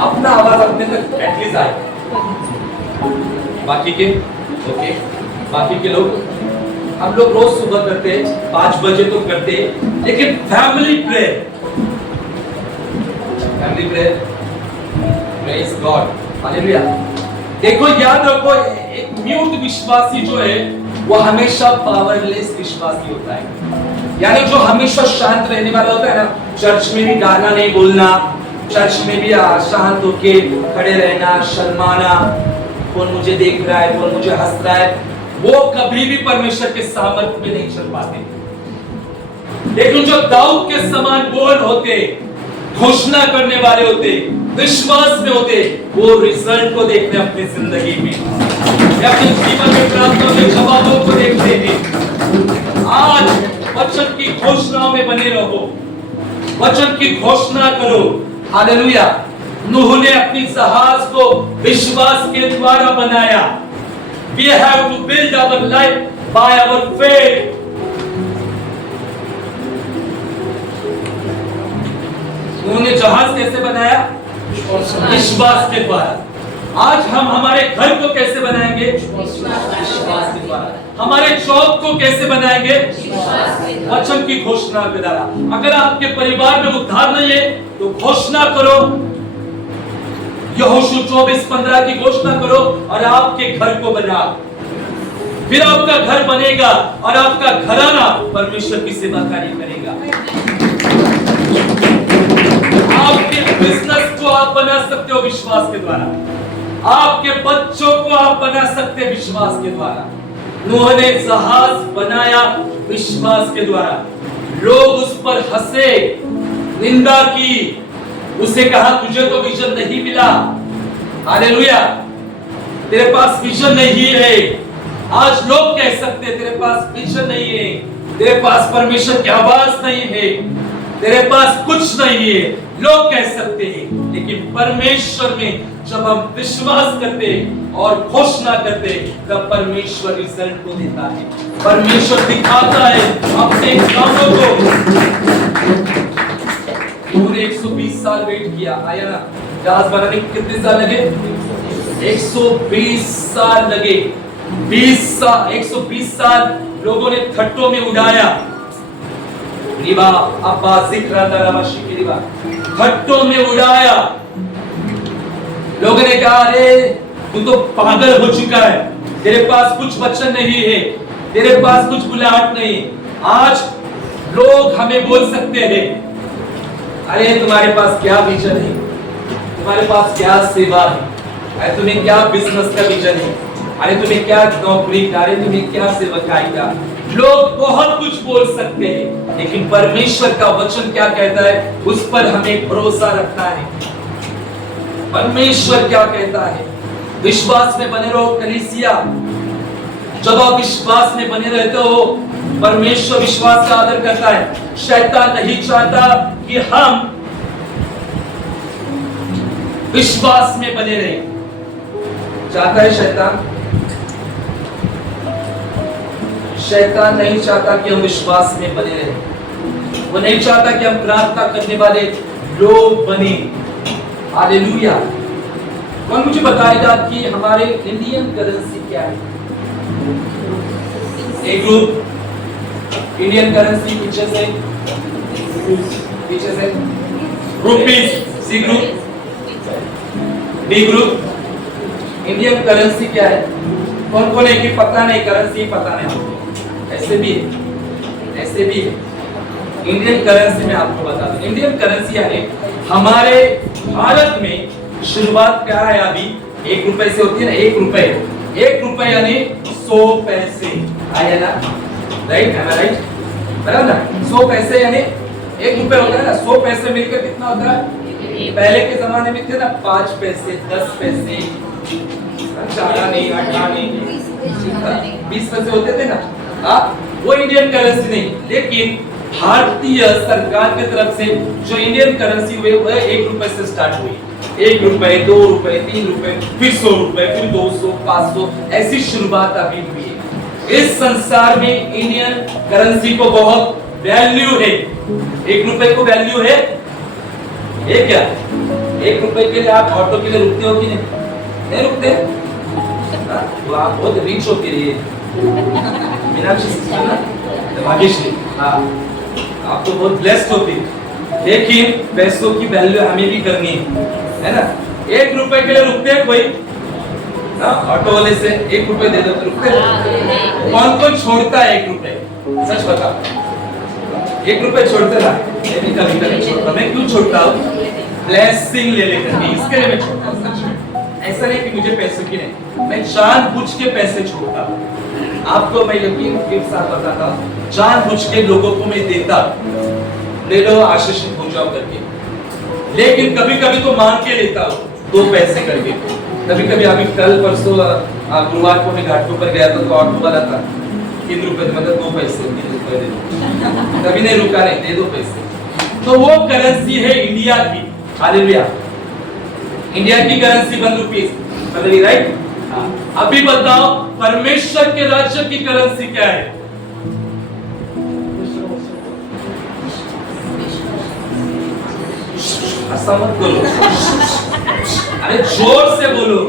अपना आवाज अपने तक एटलीस्ट आए। बाकी के ओके, बाकी के लोग, हम लोग रोज सुबह करते हैं, 5 बजे तो करते हैं, लेकिन family prayer, family prayer, praise God, hallelujah. देखो याद रखो, एक म्यूट विश्वासी जो है वो हमेशा पावरलेस विश्वासी होता है। यानी जो हमेशा शांत रहने वाला होता है ना, चर्च में भी गाना नहीं बोलना, चर्च में भी शांत होके खड़े रहना, शर्माना, कौन मुझे देख रहा है, कौन मुझे हंस रहा है, वो कभी भी परमेश्वर के सामर्थ्य में नहीं चल पाते। लेकिन जो दाऊद के समान बोल होते, घोषणा करने वाले होते, विश्वास में होते, वो रिजल्ट को देखते अपनी जिंदगी में, अपने जीवन में प्राप्त होने जवाबों को देखते हैं। आज वचन की घोषणाओं में बने रहो, वचन की घोषणा करो। हालेलुया। नूह ने अपनी जहाज को विश्वास के द्वारा बनाया। We have to build our life by our faith. नूह ने जहाज कैसे बनाया? विश्वास के द्वारा। आज हम हमारे घर को कैसे बनाएंगे? विश्वास के द्वारा। हमारे जॉब को कैसे बनाएंगे? वचन की घोषणा के द्वारा। अगर आपके परिवार में उद्धार नहीं है तो घोषणा करो, यहोशू 24:15 की घोषणा करो और आपके घर को बनाओ। फिर आपका घर बनेगा और आपका घराना परमेश्वर की सेवा कार्य करेगा। आपके बिजनेस को आप बना सकते हो विश्वास के द्वारा, आपके बच्चों को आप बना सकते हैं विश्वास के द्वारा। नूह ने जहाज बनाया विश्वास के द्वारा। लोग उस पर हंसे, निंदा की, उसे कहा तुझे तो विजन नहीं मिला, हालेलुया, तेरे पास विजन नहीं है। आज लोग कह सकते हैं तेरे पास विजन नहीं है, तेरे पास परमेश्वर की आवाज नहीं है, तेरे पास कुछ नहीं है, लोग कह सकते हैं। लेकिन परमेश्वर में जब हम विश्वास करते और घोषणा करते तब परमेश्वर रिजल्ट को देता है, परमेश्वर दिखाता है अपने कामों को। पूरे 120 साल वेट किया, आया ना, जहाज बनाने को कितने साल लगे? 120 साल लगे। 120 साल लोगों ने थट्टों में उड़ाया, रिबा अब्बा जिक्र दरमशी की रिबा थट्टों में उड़ाया। लोगों ने कहा अरे तू तो पागल हो चुका है, तेरे पास कुछ वचन नहीं है, तेरे पास कुछ बुलाहट नहीं। आज लोग हमें बोल सकते हैं अरे तुम्हारे पास क्या विजन है, तुम्हारे पास क्या सेवा है, अरे तुम्हें क्या बिजनेस का विजन है, अरे तुम्हें क्या नौकरी का, अरे तुम्हें क्या सेवकाई का। लोग बहुत कुछ बोल सकते हैं, लेकिन परमेश्वर का वचन क्या कहता है उस पर हमें भरोसा रखना है। परमेश्वर क्या कहता है, विश्वास में बने रहो कलीसिया। जब आप विश्वास में बने रहते हो, परमेश्वर विश्वास का आदर करता है। शैतान नहीं चाहता कि हम विश्वास में बने रहे। चाहता है शैतान नहीं चाहता कि हम विश्वास में बने रहे। वो नहीं चाहता कि हम प्रार्थना करने वाले लोग बने। हालेलुया। कौन मुझे बताएगा कि हमारे इंडियन करेंसी क्या है? ए ग्रुप इंडियन करेंसी पीछे से rupees, C group, D group. Indian currency क्या है? कौन कौन है कि पता नहीं, करेंसी पता नहीं आपको? ऐसे भी है, ऐसे भी है। इंडियन करेंसी में आपको बता दूं, इंडियन करेंसी यानी हमारे भारत में शुरुआत क्या है अभी 1 रुपए से होती है ना। 1 रुपए यानी 100 पैसे, आया ना, राइट है ना, राइट, बराबर ना। 100 पैसे यानी 1 रुपए होता है ना। 100 पैसे मिलकर कितना होता है? पहले के जमाने में थे ना 5 पैसे, 10 पैसे, 4 नहीं, 8 नहीं, 20 पैसे होते थे ना। वो इंडियन करेंसी नहीं, लेकिन भारतीय सरकार की तरफ से जो इंडियन करेंसी हुई वो 1 रुपए से स्टार्ट हुई। 1 रुपए, 2 रुपए, 3 रुपए, फिर 100 रुपए, फिर 200, 500, ऐसी शुरुआत अभी हुई है। इस संसार में इंडियन करेंसी को बहुत वैल्यू है। 1 रुपए को वैल्यू है। ये क्या 1 रुपए के लिए आप ऑटो के लिए रुकते हो कि नहीं रुकते? तो आप बहुत रिच हो के लिए भाग्यश्री, हाँ, आप तो बहुत ब्लेस्ड होते, लेकिन पैसों की वैल्यू हमें भी करनी है ना। 1 रुपए के लिए रुकते हैं कोई? ऑटो वाले से 1 रुपए दे दो तो रुकते हैं? कौन कौन छोड़ता है 1 रुपए? सच बता, 1 रुपए छोड़ते ना? कभी कभी छोड़ता। मैं क्यों छोड़ता हूँ? ब्लेसिंग ले लेकर के, इसके लिए मैं छोड़ता हूँ। सच में ऐसा नहीं कि मुझे पैसों की नहीं, मैं जानबूझ के पैसे छोड़ता हूँ। आपको मैं यकीन के साथ बताता हूँ, जानबूझ के लोगों को मैं देता, ले लो आशीषित हो जाओ करके। लेकिन कभी कभी तो मांग के लेता हूँ 2 पैसे करके। कभी कभी अभी कल परसों गुरुवार को मैं घाट पर गया था, तो ऑटो वाला था 3 रुपए, मतलब 2 पैसे, 3 रुपए दे दो। कभी नहीं रुका, नहीं, दे 2 पैसे। तो वो करेंसी है इंडिया की। हालेलुया। इंडिया की करेंसी 1 रुपीस, मतलब राइट। अभी बताओ परमेश्वर के राज्य की करेंसी क्या है? ऐसा मत करो, अरे जोर से बोलो।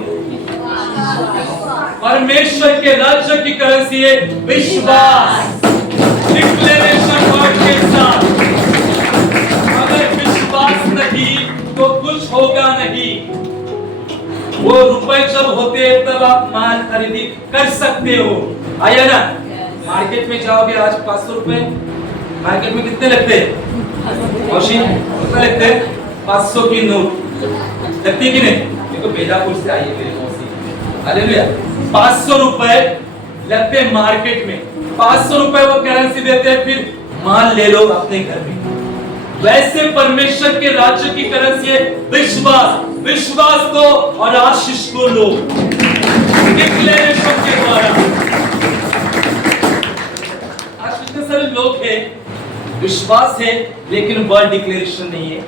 परमेश्वर के राज्य की करेंसी है विश्वास। डिक्लेरेशन वर्ड के साथ, अगर विश्वास नहीं तो कुछ होगा नहीं। वो रुपए जब होते हैं तब आप माल खरीदी कर सकते हो, आया ना? मार्केट में जाओगे आज 500 रुपए, मार्केट में कितने लगते हैं? मौसी कितने लगते हैं? 500 की नोट लगती कि नहीं? देखो बेलापुर से आई है मेरी मौसी, हालेलुया। 500 रुपए लगते हैं मार्केट में, 500 रुपए वो करेंसी देते हैं, फिर माल ले लो अपने घर में। वैसे परमेश्वर के राज्य की करेंसी है विश्वास। विश्वास दो और आशीष को लो डिक्लेरेशन के द्वारा। आज कितने सारे लोग हैं विश्वास है लेकिन वर्ड डिक्लेरेशन नहीं है।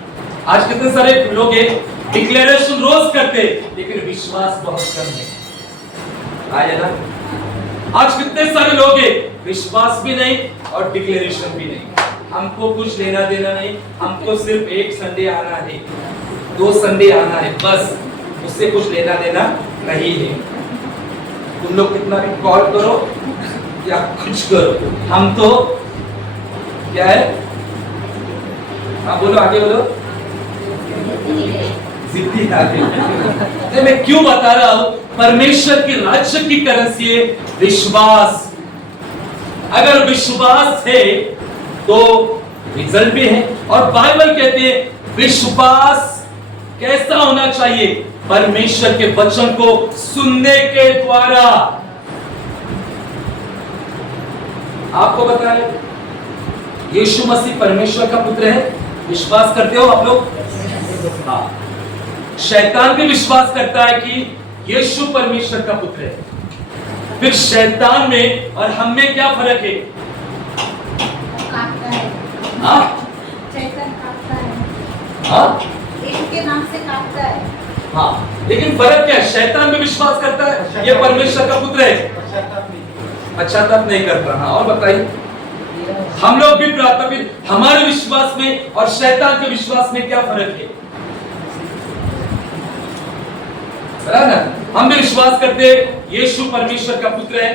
आज कितने सारे लोग हैं डिक्लेरेशन रोज करते लेकिन विश्वास बहुत कम है। आया ना? आज कितने सारे लोग हैं विश्वास भी नहीं और डिक्लेरेशन भी नहीं। हमको कुछ लेना देना नहीं, हमको सिर्फ एक संडे आना है, 2 संडे आना है, बस उससे कुछ लेना देना नहीं है। तुम लोग कितना भी कॉल करो या कुछ करो, हम तो क्या है? हाँ बोलो, आगे बोलो। जिद्दी आगे। मैं क्यों बता रहा हूं? परमेश्वर के राज्य की करेंसी है विश्वास। अगर विश्वास है तो रिजल्ट भी है। और बाइबल कहते हैं विश्वास कैसा होना चाहिए? परमेश्वर के वचन को सुनने के द्वारा। आपको पता है यीशु मसीह परमेश्वर का पुत्र है, विश्वास करते हो आप लोग? हाँ। शैतान भी विश्वास करता है कि यीशु परमेश्वर का पुत्र है। फिर शैतान में और हम में क्या फर्क है? हाँ? चैतन काटता है। हाँ? इनके नाम से काटता है। हाँ, लेकिन फर्क क्या है? शैतान भी विश्वास करता है ये परमेश्वर का पुत्र है, पश्चाताप नहीं करता। हाँ, और बताइए, हम लोग भी प्रार्थना भी, हमारे विश्वास में और शैतान के विश्वास में क्या फर्क है? ना? हम भी विश्वास करते हैं यीशु परमेश्वर का पुत्र है,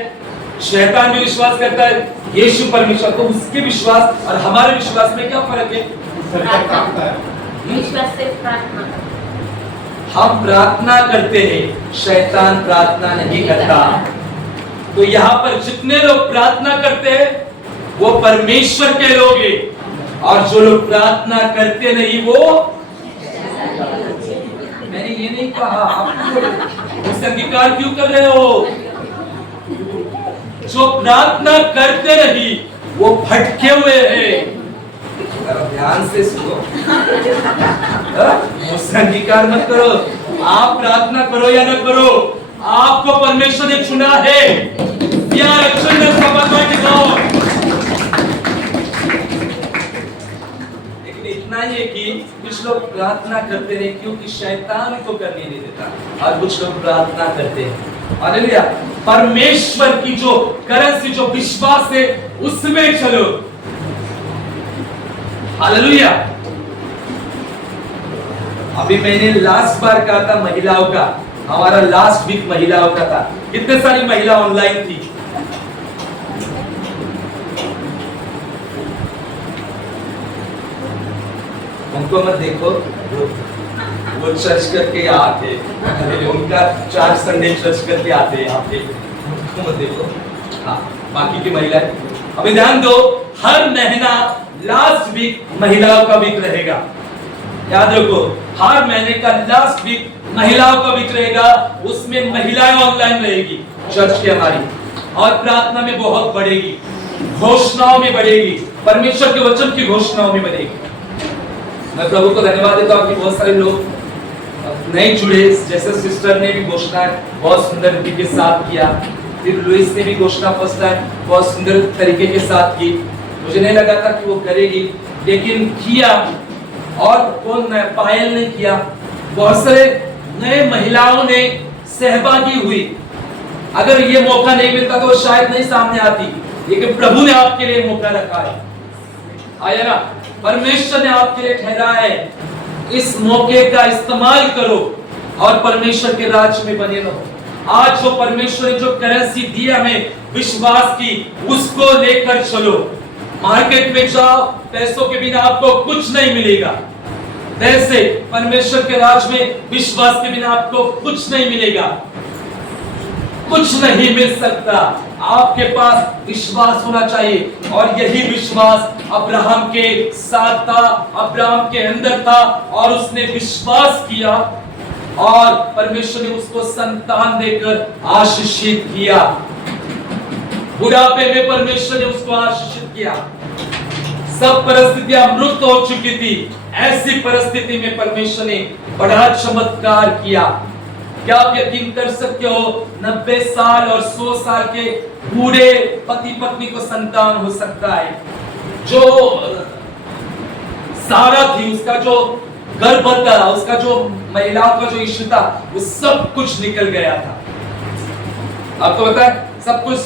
शैतान भी विश्वास करता है यीशु परमेश्वर। तो उसके विश्वास और हमारे विश्वास में क्या फर्क है? विश्वास से प्रार्थना। हम प्रार्थना करते हैं, शैतान प्रार्थना नहीं करता। तो यहाँ पर जितने लोग प्रार्थना करते हैं वो परमेश्वर के लोग हैं, और जो लोग प्रार्थना करते नहीं वो, मैंने ये नहीं कहा, आप उस अंगीकार क्यों कर रहे हो? जो प्रार्थना करते नहीं वो भटके हुए हैं। ध्यान से सुनो, मुझसे अंगीकार मत करो। आप प्रार्थना करो या न करो, आपको परमेश्वर ने चुना है। लेकिन इतना ही है कि कुछ लोग प्रार्थना करते नहीं क्योंकि शैतान को करने नहीं देता, और कुछ लोग प्रार्थना करते हैं। हालेलुया। परमेश्वर की जो करेंसी, जो विश्वास है, उसमें चलो। हालेलुया। अभी मैंने लास्ट बार कहा था महिलाओं का, हमारा लास्ट वीक महिलाओं का था। कितने सारी महिला ऑनलाइन थी? उनको मत देखो, वो चर्च करके आते, उनका 4 संडे चर्च करके आते हैं यहाँ पे, उनको मत देखो। हाँ, बाकी की महिलाएं अभी ध्यान दो, हर महीना लास्ट वीक महिलाओं का वीक रहेगा। याद रखो, हर महीने का लास्ट वीक महिलाओं का वीक रहेगा। उसमें महिलाएं ऑनलाइन रहेगी चर्च की हमारी, और प्रार्थना में बहुत बढ़ेगी, घोषणाओं में बढ़ेगी, परमेश्वर के वचन की घोषणाओं में बढ़ेगी। मैं प्रभु को धन्यवाद देता हूँ कि बहुत सारे लोग नहीं जुड़े, जैसे सिस्टर ने भी घोषणा बहुत सुंदर तरीके के साथ किया, फिर लुइस ने भी घोषणा फर्स्ट टाइम बहुत सुंदर तरीके के साथ की। मुझे नहीं लगा था कि वो करेगी, लेकिन किया। और कौन नया पायल ने किया, बहुत सारे नए महिलाओं ने सहभागी हुई। अगर ये मौका नहीं मिलता तो शायद नहीं सामने आती, लेकिन प्रभु ने आपके लिए मौका रखा है। आया ना? परमेश्वर ने आपके लिए ठहराया है। इस मौके का इस्तेमाल करो और परमेश्वर के राज्य में बने रहो। आज जो परमेश्वर ने जो करेंसी दी हमें विश्वास की, उसको लेकर चलो। मार्केट में जाओ, पैसों के बिना आपको कुछ नहीं मिलेगा। वैसे परमेश्वर के राज में विश्वास के बिना आपको कुछ नहीं मिलेगा। कुछ नहीं मिल सकता। आपके पास विश्वास होना चाहिए और यही विश्वास अब्राहम के साथ था, अब्राहम के अंदर था और उसने विश्वास किया और परमेश्वर ने उसको संतान देकर आशीषित किया। बुढ़ापे में परमेश्वर ने उसको आशीषित किया। सब परिस्थितियां मृत हो चुकी थी, ऐसी परिस्थिति में परमेश्वर ने बड़ा चमत्कार किया। क्या आप यकीन कर सकते हो 90 साल और 100 साल के बूढ़े पति पत्नी को संतान हो सकता है? जो सारा थी, उसका जो गर्भ था, उसका जो महिलाओं का जो इश्यू था, वो सब कुछ निकल गया था। आपको पता है सब कुछ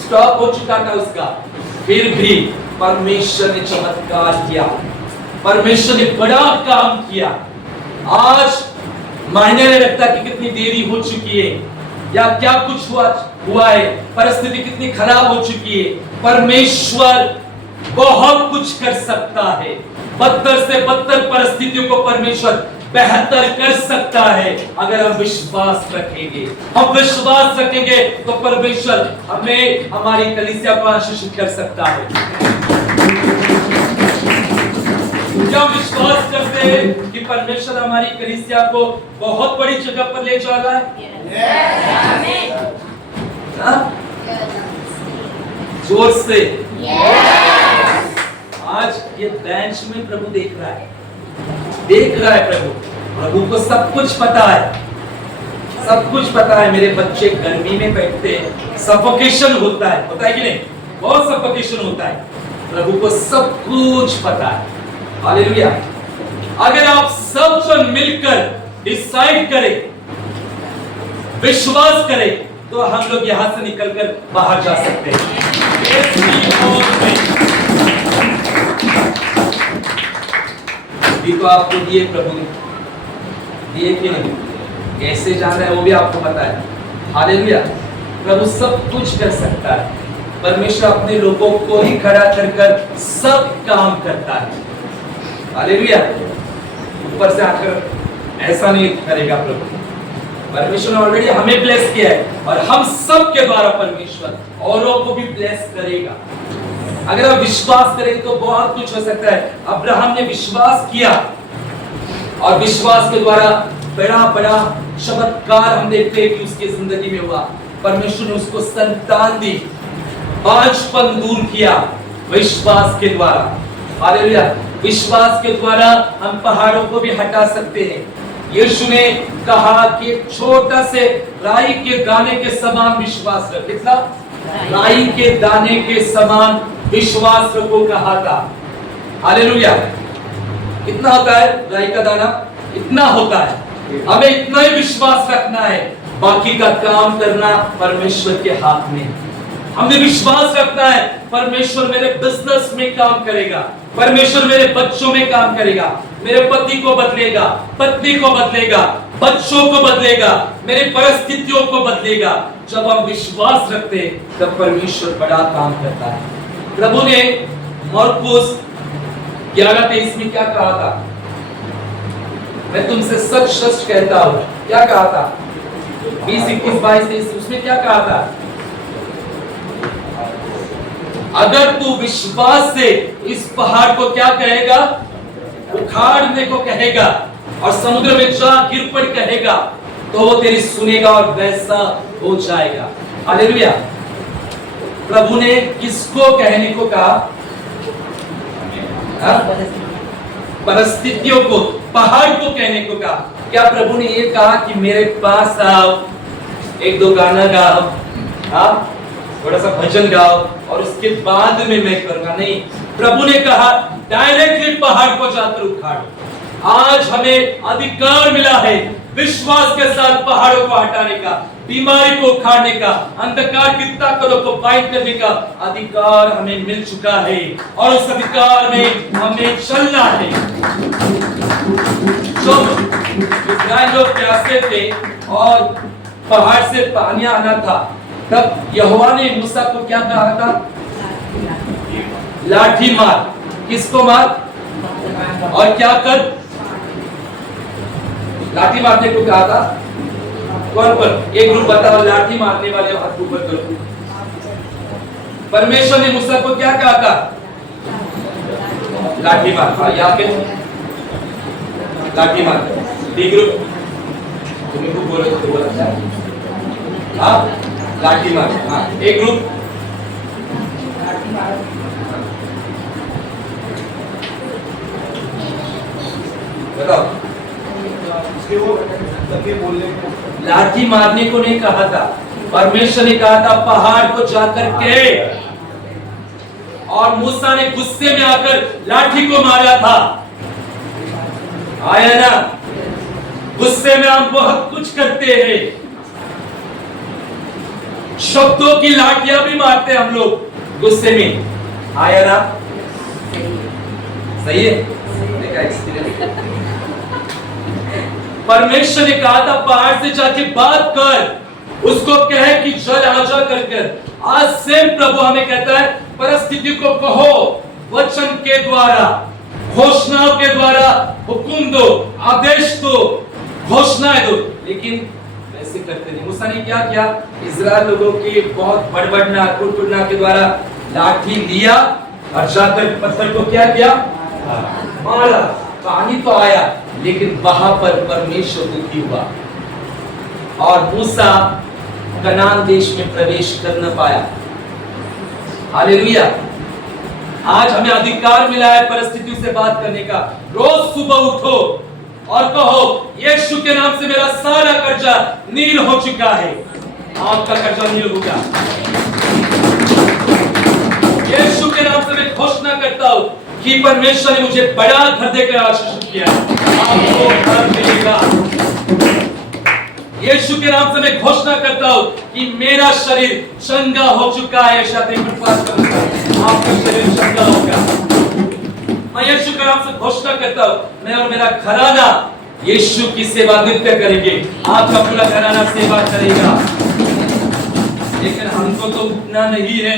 स्टॉप हो चुका था उसका, फिर भी परमेश्वर ने चमत्कार किया, परमेश्वर ने बड़ा काम किया। आज मायने नहीं रखता कि कितनी देरी हो चुकी है या क्या कुछ हुआ है, परिस्थिति कितनी खराब हो चुकी है, परमेश्वर बहुत कुछ कर सकता है। बदतर से बदतर परिस्थितियों को परमेश्वर बेहतर कर सकता है अगर हम विश्वास रखेंगे। हम विश्वास रखेंगे तो परमेश्वर हमें, हमारी कलीसिया को आशीषित कर सकता है। क्या विश्वास करते हैं कि परमेश्वर हमारी कलीसिया को बहुत बड़ी जगह पर ले जा रहा है? जोर से आज ये बेंच में प्रभु देख रहा है, प्रभु को सब कुछ पता है, सब कुछ पता है। मेरे बच्चे गर्मी में बैठते हैं, सफोकेशन होता है कि नहीं? बहुत सफोकेशन होता है, प्रभु को सब कुछ पता है। हालेलुया। अगर आप सब जन मिलकर डिसाइड करें, विश्वास करें, तो हम लोग यहां से निकलकर बाहर जा सकते हैं। तो आपको दिए प्रभु ने, दिए कि नहीं, कैसे जाना है वो भी आपको पता है। हालेलुया। प्रभु सब कुछ कर सकता है। परमेश्वर अपने लोगों को ही खड़ा कर सब काम करता है। हालेलुया। ऊपर से आकर ऐसा नहीं करेगा प्रभु। परमेश्वर ने ऑलरेडी हमें ब्लेस किया है और हम सब के द्वारा परमेश्वर औरों को भी ब्लेस करेगा। अगर आप विश्वास करें तो बहुत कुछ हो सकता है। अब्राहम ने विश्वास किया और विश्वास के द्वारा बड़ा बड़ा चमत्कार हम देखते हैं कि उसकी जिंदगी में हुआ। परमेश्वर ने उसको संतान दी, बांझपन दूर किया विश्वास के द्वारा। हालेलुया। विश्वास के द्वारा हम पहाड़ों को भी हटा सकते हैं। यीशु ने कहा कि छोटा से राई के दाने के समान विश्वास रखो। कितना? राई के दाने के समान विश्वास रखो कहा था। हालेलुया। कितना होता है राई का दाना? इतना होता है। हमें इतना ही विश्वास रखना है, बाकी का काम करना परमेश्वर के हाथ में। हमने विश्वास रखना है परमेश्वर मेरे बिजनेस में काम करेगा, परमेश्वर मेरे बच्चों में काम करेगा, मेरे पति को बदलेगा, पत्नी को बदलेगा, बच्चों को बदलेगा, मेरे परिस्थितियों को बदलेगा। जब हम विश्वास रखते हैं तब परमेश्वर बड़ा काम करता है। प्रभु ने मरकुस 11:23 में क्या कहा था? मैं तुमसे सच सच कहता हूं। क्या कहा था? 20, 21, 22, 23 उसमें क्या कहा था? अगर तू विश्वास से इस पहाड़ को क्या कहेगा? उखाड़ने को कहेगा और समुद्र में जा गिर पड़ कहेगा तो वो तेरी सुनेगा और वैसा हो जाएगा। हालेलुया। प्रभु ने किसको कहने को कहा? परिस्थितियों को, पहाड़ को कहने को कहा। क्या प्रभु ने ये कहा कि मेरे पास आओ, एक दो गाना गाओ, थोड़ा सा भजन गाओ और उसके बाद में मैं करूंगा? नहीं, प्रभु ने कहा डायरेक्टली पहाड़ को जाकर उखाड़ो। आज हमें अधिकार मिला है विश्वास के साथ पहाड़ों को हटाने का, बीमारी को उखाड़ने का, अंधकार की ताकतों को बाइंड करने का अधिकार हमें मिल चुका है और उस अधिकार में हमें चलना है। जो इस्राएल लोग प्यासे थे और पहाड़ से पानी आना था, तब यहोवा ने मूसा को क्या कहा था? लाठी मार। किसको मार? और क्या कर? लाठी मारने को कहा था। कौन कौन एक ग्रुप बताओ, लाठी मारने वाले हाथ ऊपर करो। परमेश्वर ने मूसा को क्या कहा था? लाठी मार। हाँ, यहाँ पे लाठी मार। डी ग्रुप तुम्हें को बोलो तो बोला हाँ, लाठी मार। हाँ, एक ग्रुप बताओ। लाठी मारने को नहीं कहा था, परमेश्वर ने कहा था पहाड़ को जाकर के, और मूसा ने गुस्से में आकर लाठी को मारा था। आया ना? गुस्से में हम बहुत कुछ करते हैं, शब्दों की लाठियां भी मारते हैं हम लोग गुस्से में। आया ना? सही है? देखा एक्सपीरियंस। परमेश्वर ने कहा था पहाड़ से जाके बात कर, उसको कहे कि जल आजा कर। आज से प्रभु हमें कहता है परिस्थिति को कहो, वचन के द्वारा, घोषणाओं के द्वारा हुक्म दो, आदेश दो, घोषणाएं दो। लेकिन ऐसे करते नहीं। मूसा ने क्या किया? इस्राएल लोगों की बहुत बड़बड़ना, कुटकुटना के द्वारा लाठी लिया और जाकर पत्थर को क्या किया? मारा। पानी तो आया, लेकिन वहां पर परमेश्वर दुखी हुआ और मूसा कनान देश में प्रवेश कर न पाया। हालेलुया। आज हमें अधिकार मिला है परिस्थितियों से बात करने का। रोज सुबह उठो और कहो यीशु के नाम से मेरा सारा कर्जा नील हो चुका है। आपका कर्जा नील होगा। यीशु के नाम से मैं घोषणा करता हूं कि परमेश्वर ने मुझे बड़ा घर देकर आशीषित किया है। आपको घर मिलेगा। यीशु के नाम से मैं घोषणा करता हूं कि मेरा शरीर चंगा हो चुका है। आपका शरीर चंगा होगा। मैं यीशु के नाम से घोषणा करता हूं, मैं और मेरा घराना यीशु की सेवा नित्य करेंगे। आपका पूरा घराना सेवा करेगा। लेकिन हमको तो उतना नहीं है।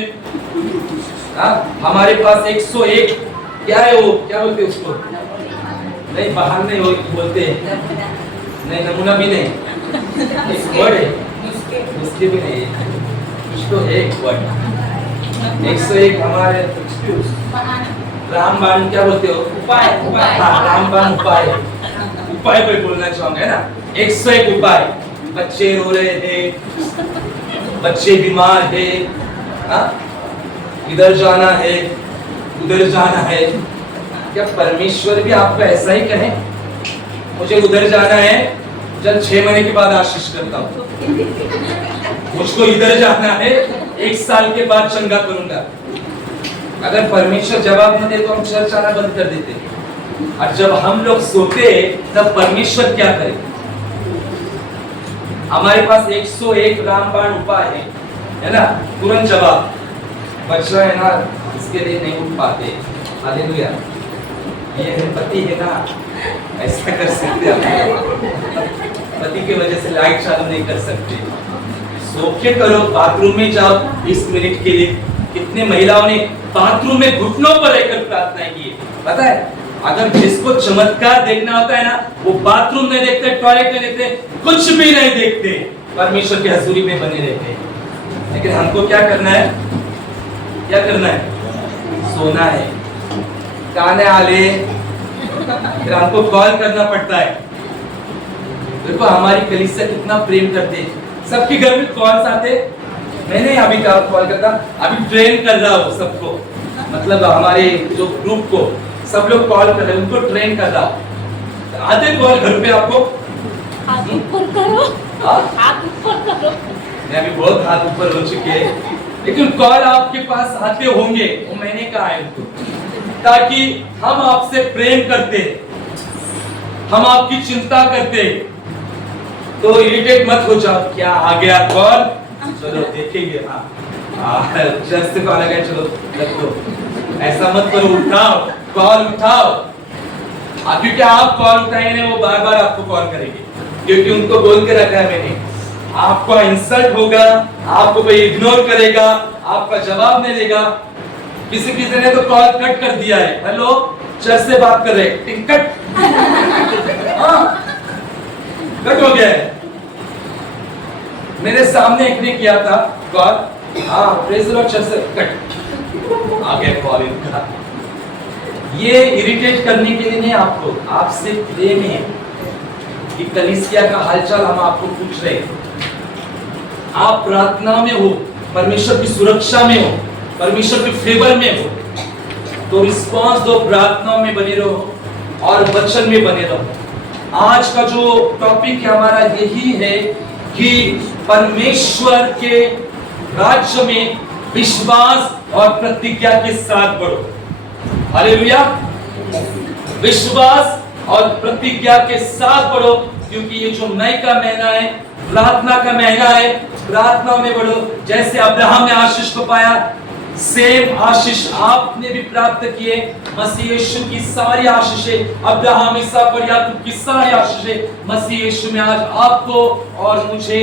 हमारे पास 101 क्या है, वो क्या बोलते हैं उसको? नहीं, बाहर नहीं बोलते हैं, नहीं नमूना भी नहीं, एक वर्ड है, उसके भी नहीं, कुछ तो है एक वर्ड। 101 हमारे रामबाण क्या बोलते हो? उपाय। हाँ, रामबाण उपाय कोई बोलना चाहूंगा, है ना? 101 उपाय। बच्चे रो रहे हैं, बच्चे बीमार है, इधर जाना है, उधर जाना है। क्या परमेश्वर भी आपको ऐसा ही कहे? मुझे उधर जाना है, चल 6 महीने के बाद आशीष करता हूँ। मुझको इधर जाना है, 1 साल के बाद चंगा करूंगा। अगर परमेश्वर जवाब न दे तो हम चर्च आना बंद कर देते। और जब हम लोग सोते तब परमेश्वर क्या करे? हमारे पास 101 रामबाण उपाय है ना? तुरंत जवाब। बच्चा है ना, इसके लिए नहीं उठ पाते। हालेलुया। ये है पति है ना, ऐसा कर सकते हैं। पति की वजह से लाइट चालू नहीं कर सकते। सो के करो, बाथरूम में जाओ 20 मिनट के लिए। कितने महिलाओं ने बाथरूम में घुटनों पर रहकर प्रार्थना की है, पता है? अगर जिसको चमत्कार देखना होता है ना, वो बाथरूम नहीं देखते, टॉयलेट नहीं देखते, कुछ भी नहीं देखते, परमेश्वर की हजूरी में बने रहते हैं। लेकिन हमको क्या करना है? क्या करना है? सोना है। गाने आले, फिर हमको कॉल करना पड़ता है। देखो हमारी कलीसिया कितना प्रेम करते हैं। सबके घर में कॉल्स आते। मैंने अभी कॉल करता, अभी ट्रेन कर रहा हूँ सबको, मतलब हमारे जो ग्रुप को सब लोग कॉल कर रहे हैं, उनको ट्रेन कर रहा हूँ। आते कॉल घर पे आपको, हाथ ऊपर करो, हाथ ऊपर करो। मैं अभी बहुत हाथ ऊपर हो चुके हैं, लेकिन कॉल आपके पास आते होंगे, वो मैंने कहा है उनको, ताकि हम आपसे प्रेम करते, हम आपकी चिंता करते। तो इरिटेट मत हो जाओ, क्या आ गया कॉल, चलो देखेंगे। हाँ जस्ट कॉल आ गया, चलो रख दो। ऐसा मत करो, उठाओ कॉल, उठाओ। क्योंकि आप कॉल उठाएंगे वो बार बार आपको कॉल करेंगे, क्योंकि उनको बोल के रखा है मैंने, आपका इंसल्ट होगा, आपको कोई इग्नोर करेगा, आपका जवाब नहीं देगा। किसी ने तो कॉल कट कर दिया है, हेलो चर्च से बात कर रहे, टिकट कट हो गया है। मेरे सामने एक ने किया था कॉल, हाँ praise the Lord church cut आ गया कॉल इनका। ये इरिटेट करने के लिए नहीं आपको, आपसे प्रेम है कि कलीसिया का हालचाल हम आपको पूछ रहे हैं। आप प्रार्थना में हो, परमेश्वर की सुरक्षा में हो, परमेश्वर के फेवर में हो, तो रिस्पांस दो, प्रार्थना में बने रहो और वचन में बने रहो। आज का जो टॉपिक है हमारा यही है कि परमेश्वर के राज्य में विश्वास और प्रतिज्ञा के साथ बढ़ो। हालेलुया, विश्वास और प्रतिज्ञा के साथ बढ़ो, क्योंकि ये जो मई का महीना है प्रार्थना का महीना है। प्रार्थना में बढ़ो, जैसे अब्राहम ने आशीष को पाया, सेम आशीष आपने भी प्राप्त किए। मसीह यीशु की सारी आशीषें, अब्राहम, इसहाक और याकूब की सारी आशीषें मसीह यीशु में आज आपको और मुझे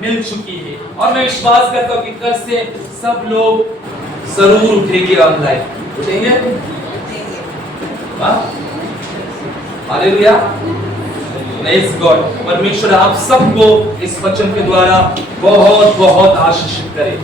मिल चुकी है। और मैं विश्वास करता हूँ कि कल से सब लोग जरूर उठेंगे, ऑनलाइन उठेंगे। Hallelujah, praise God. परमेश्वर आप सबको इस वचन के द्वारा बहुत बहुत आशीषित करे।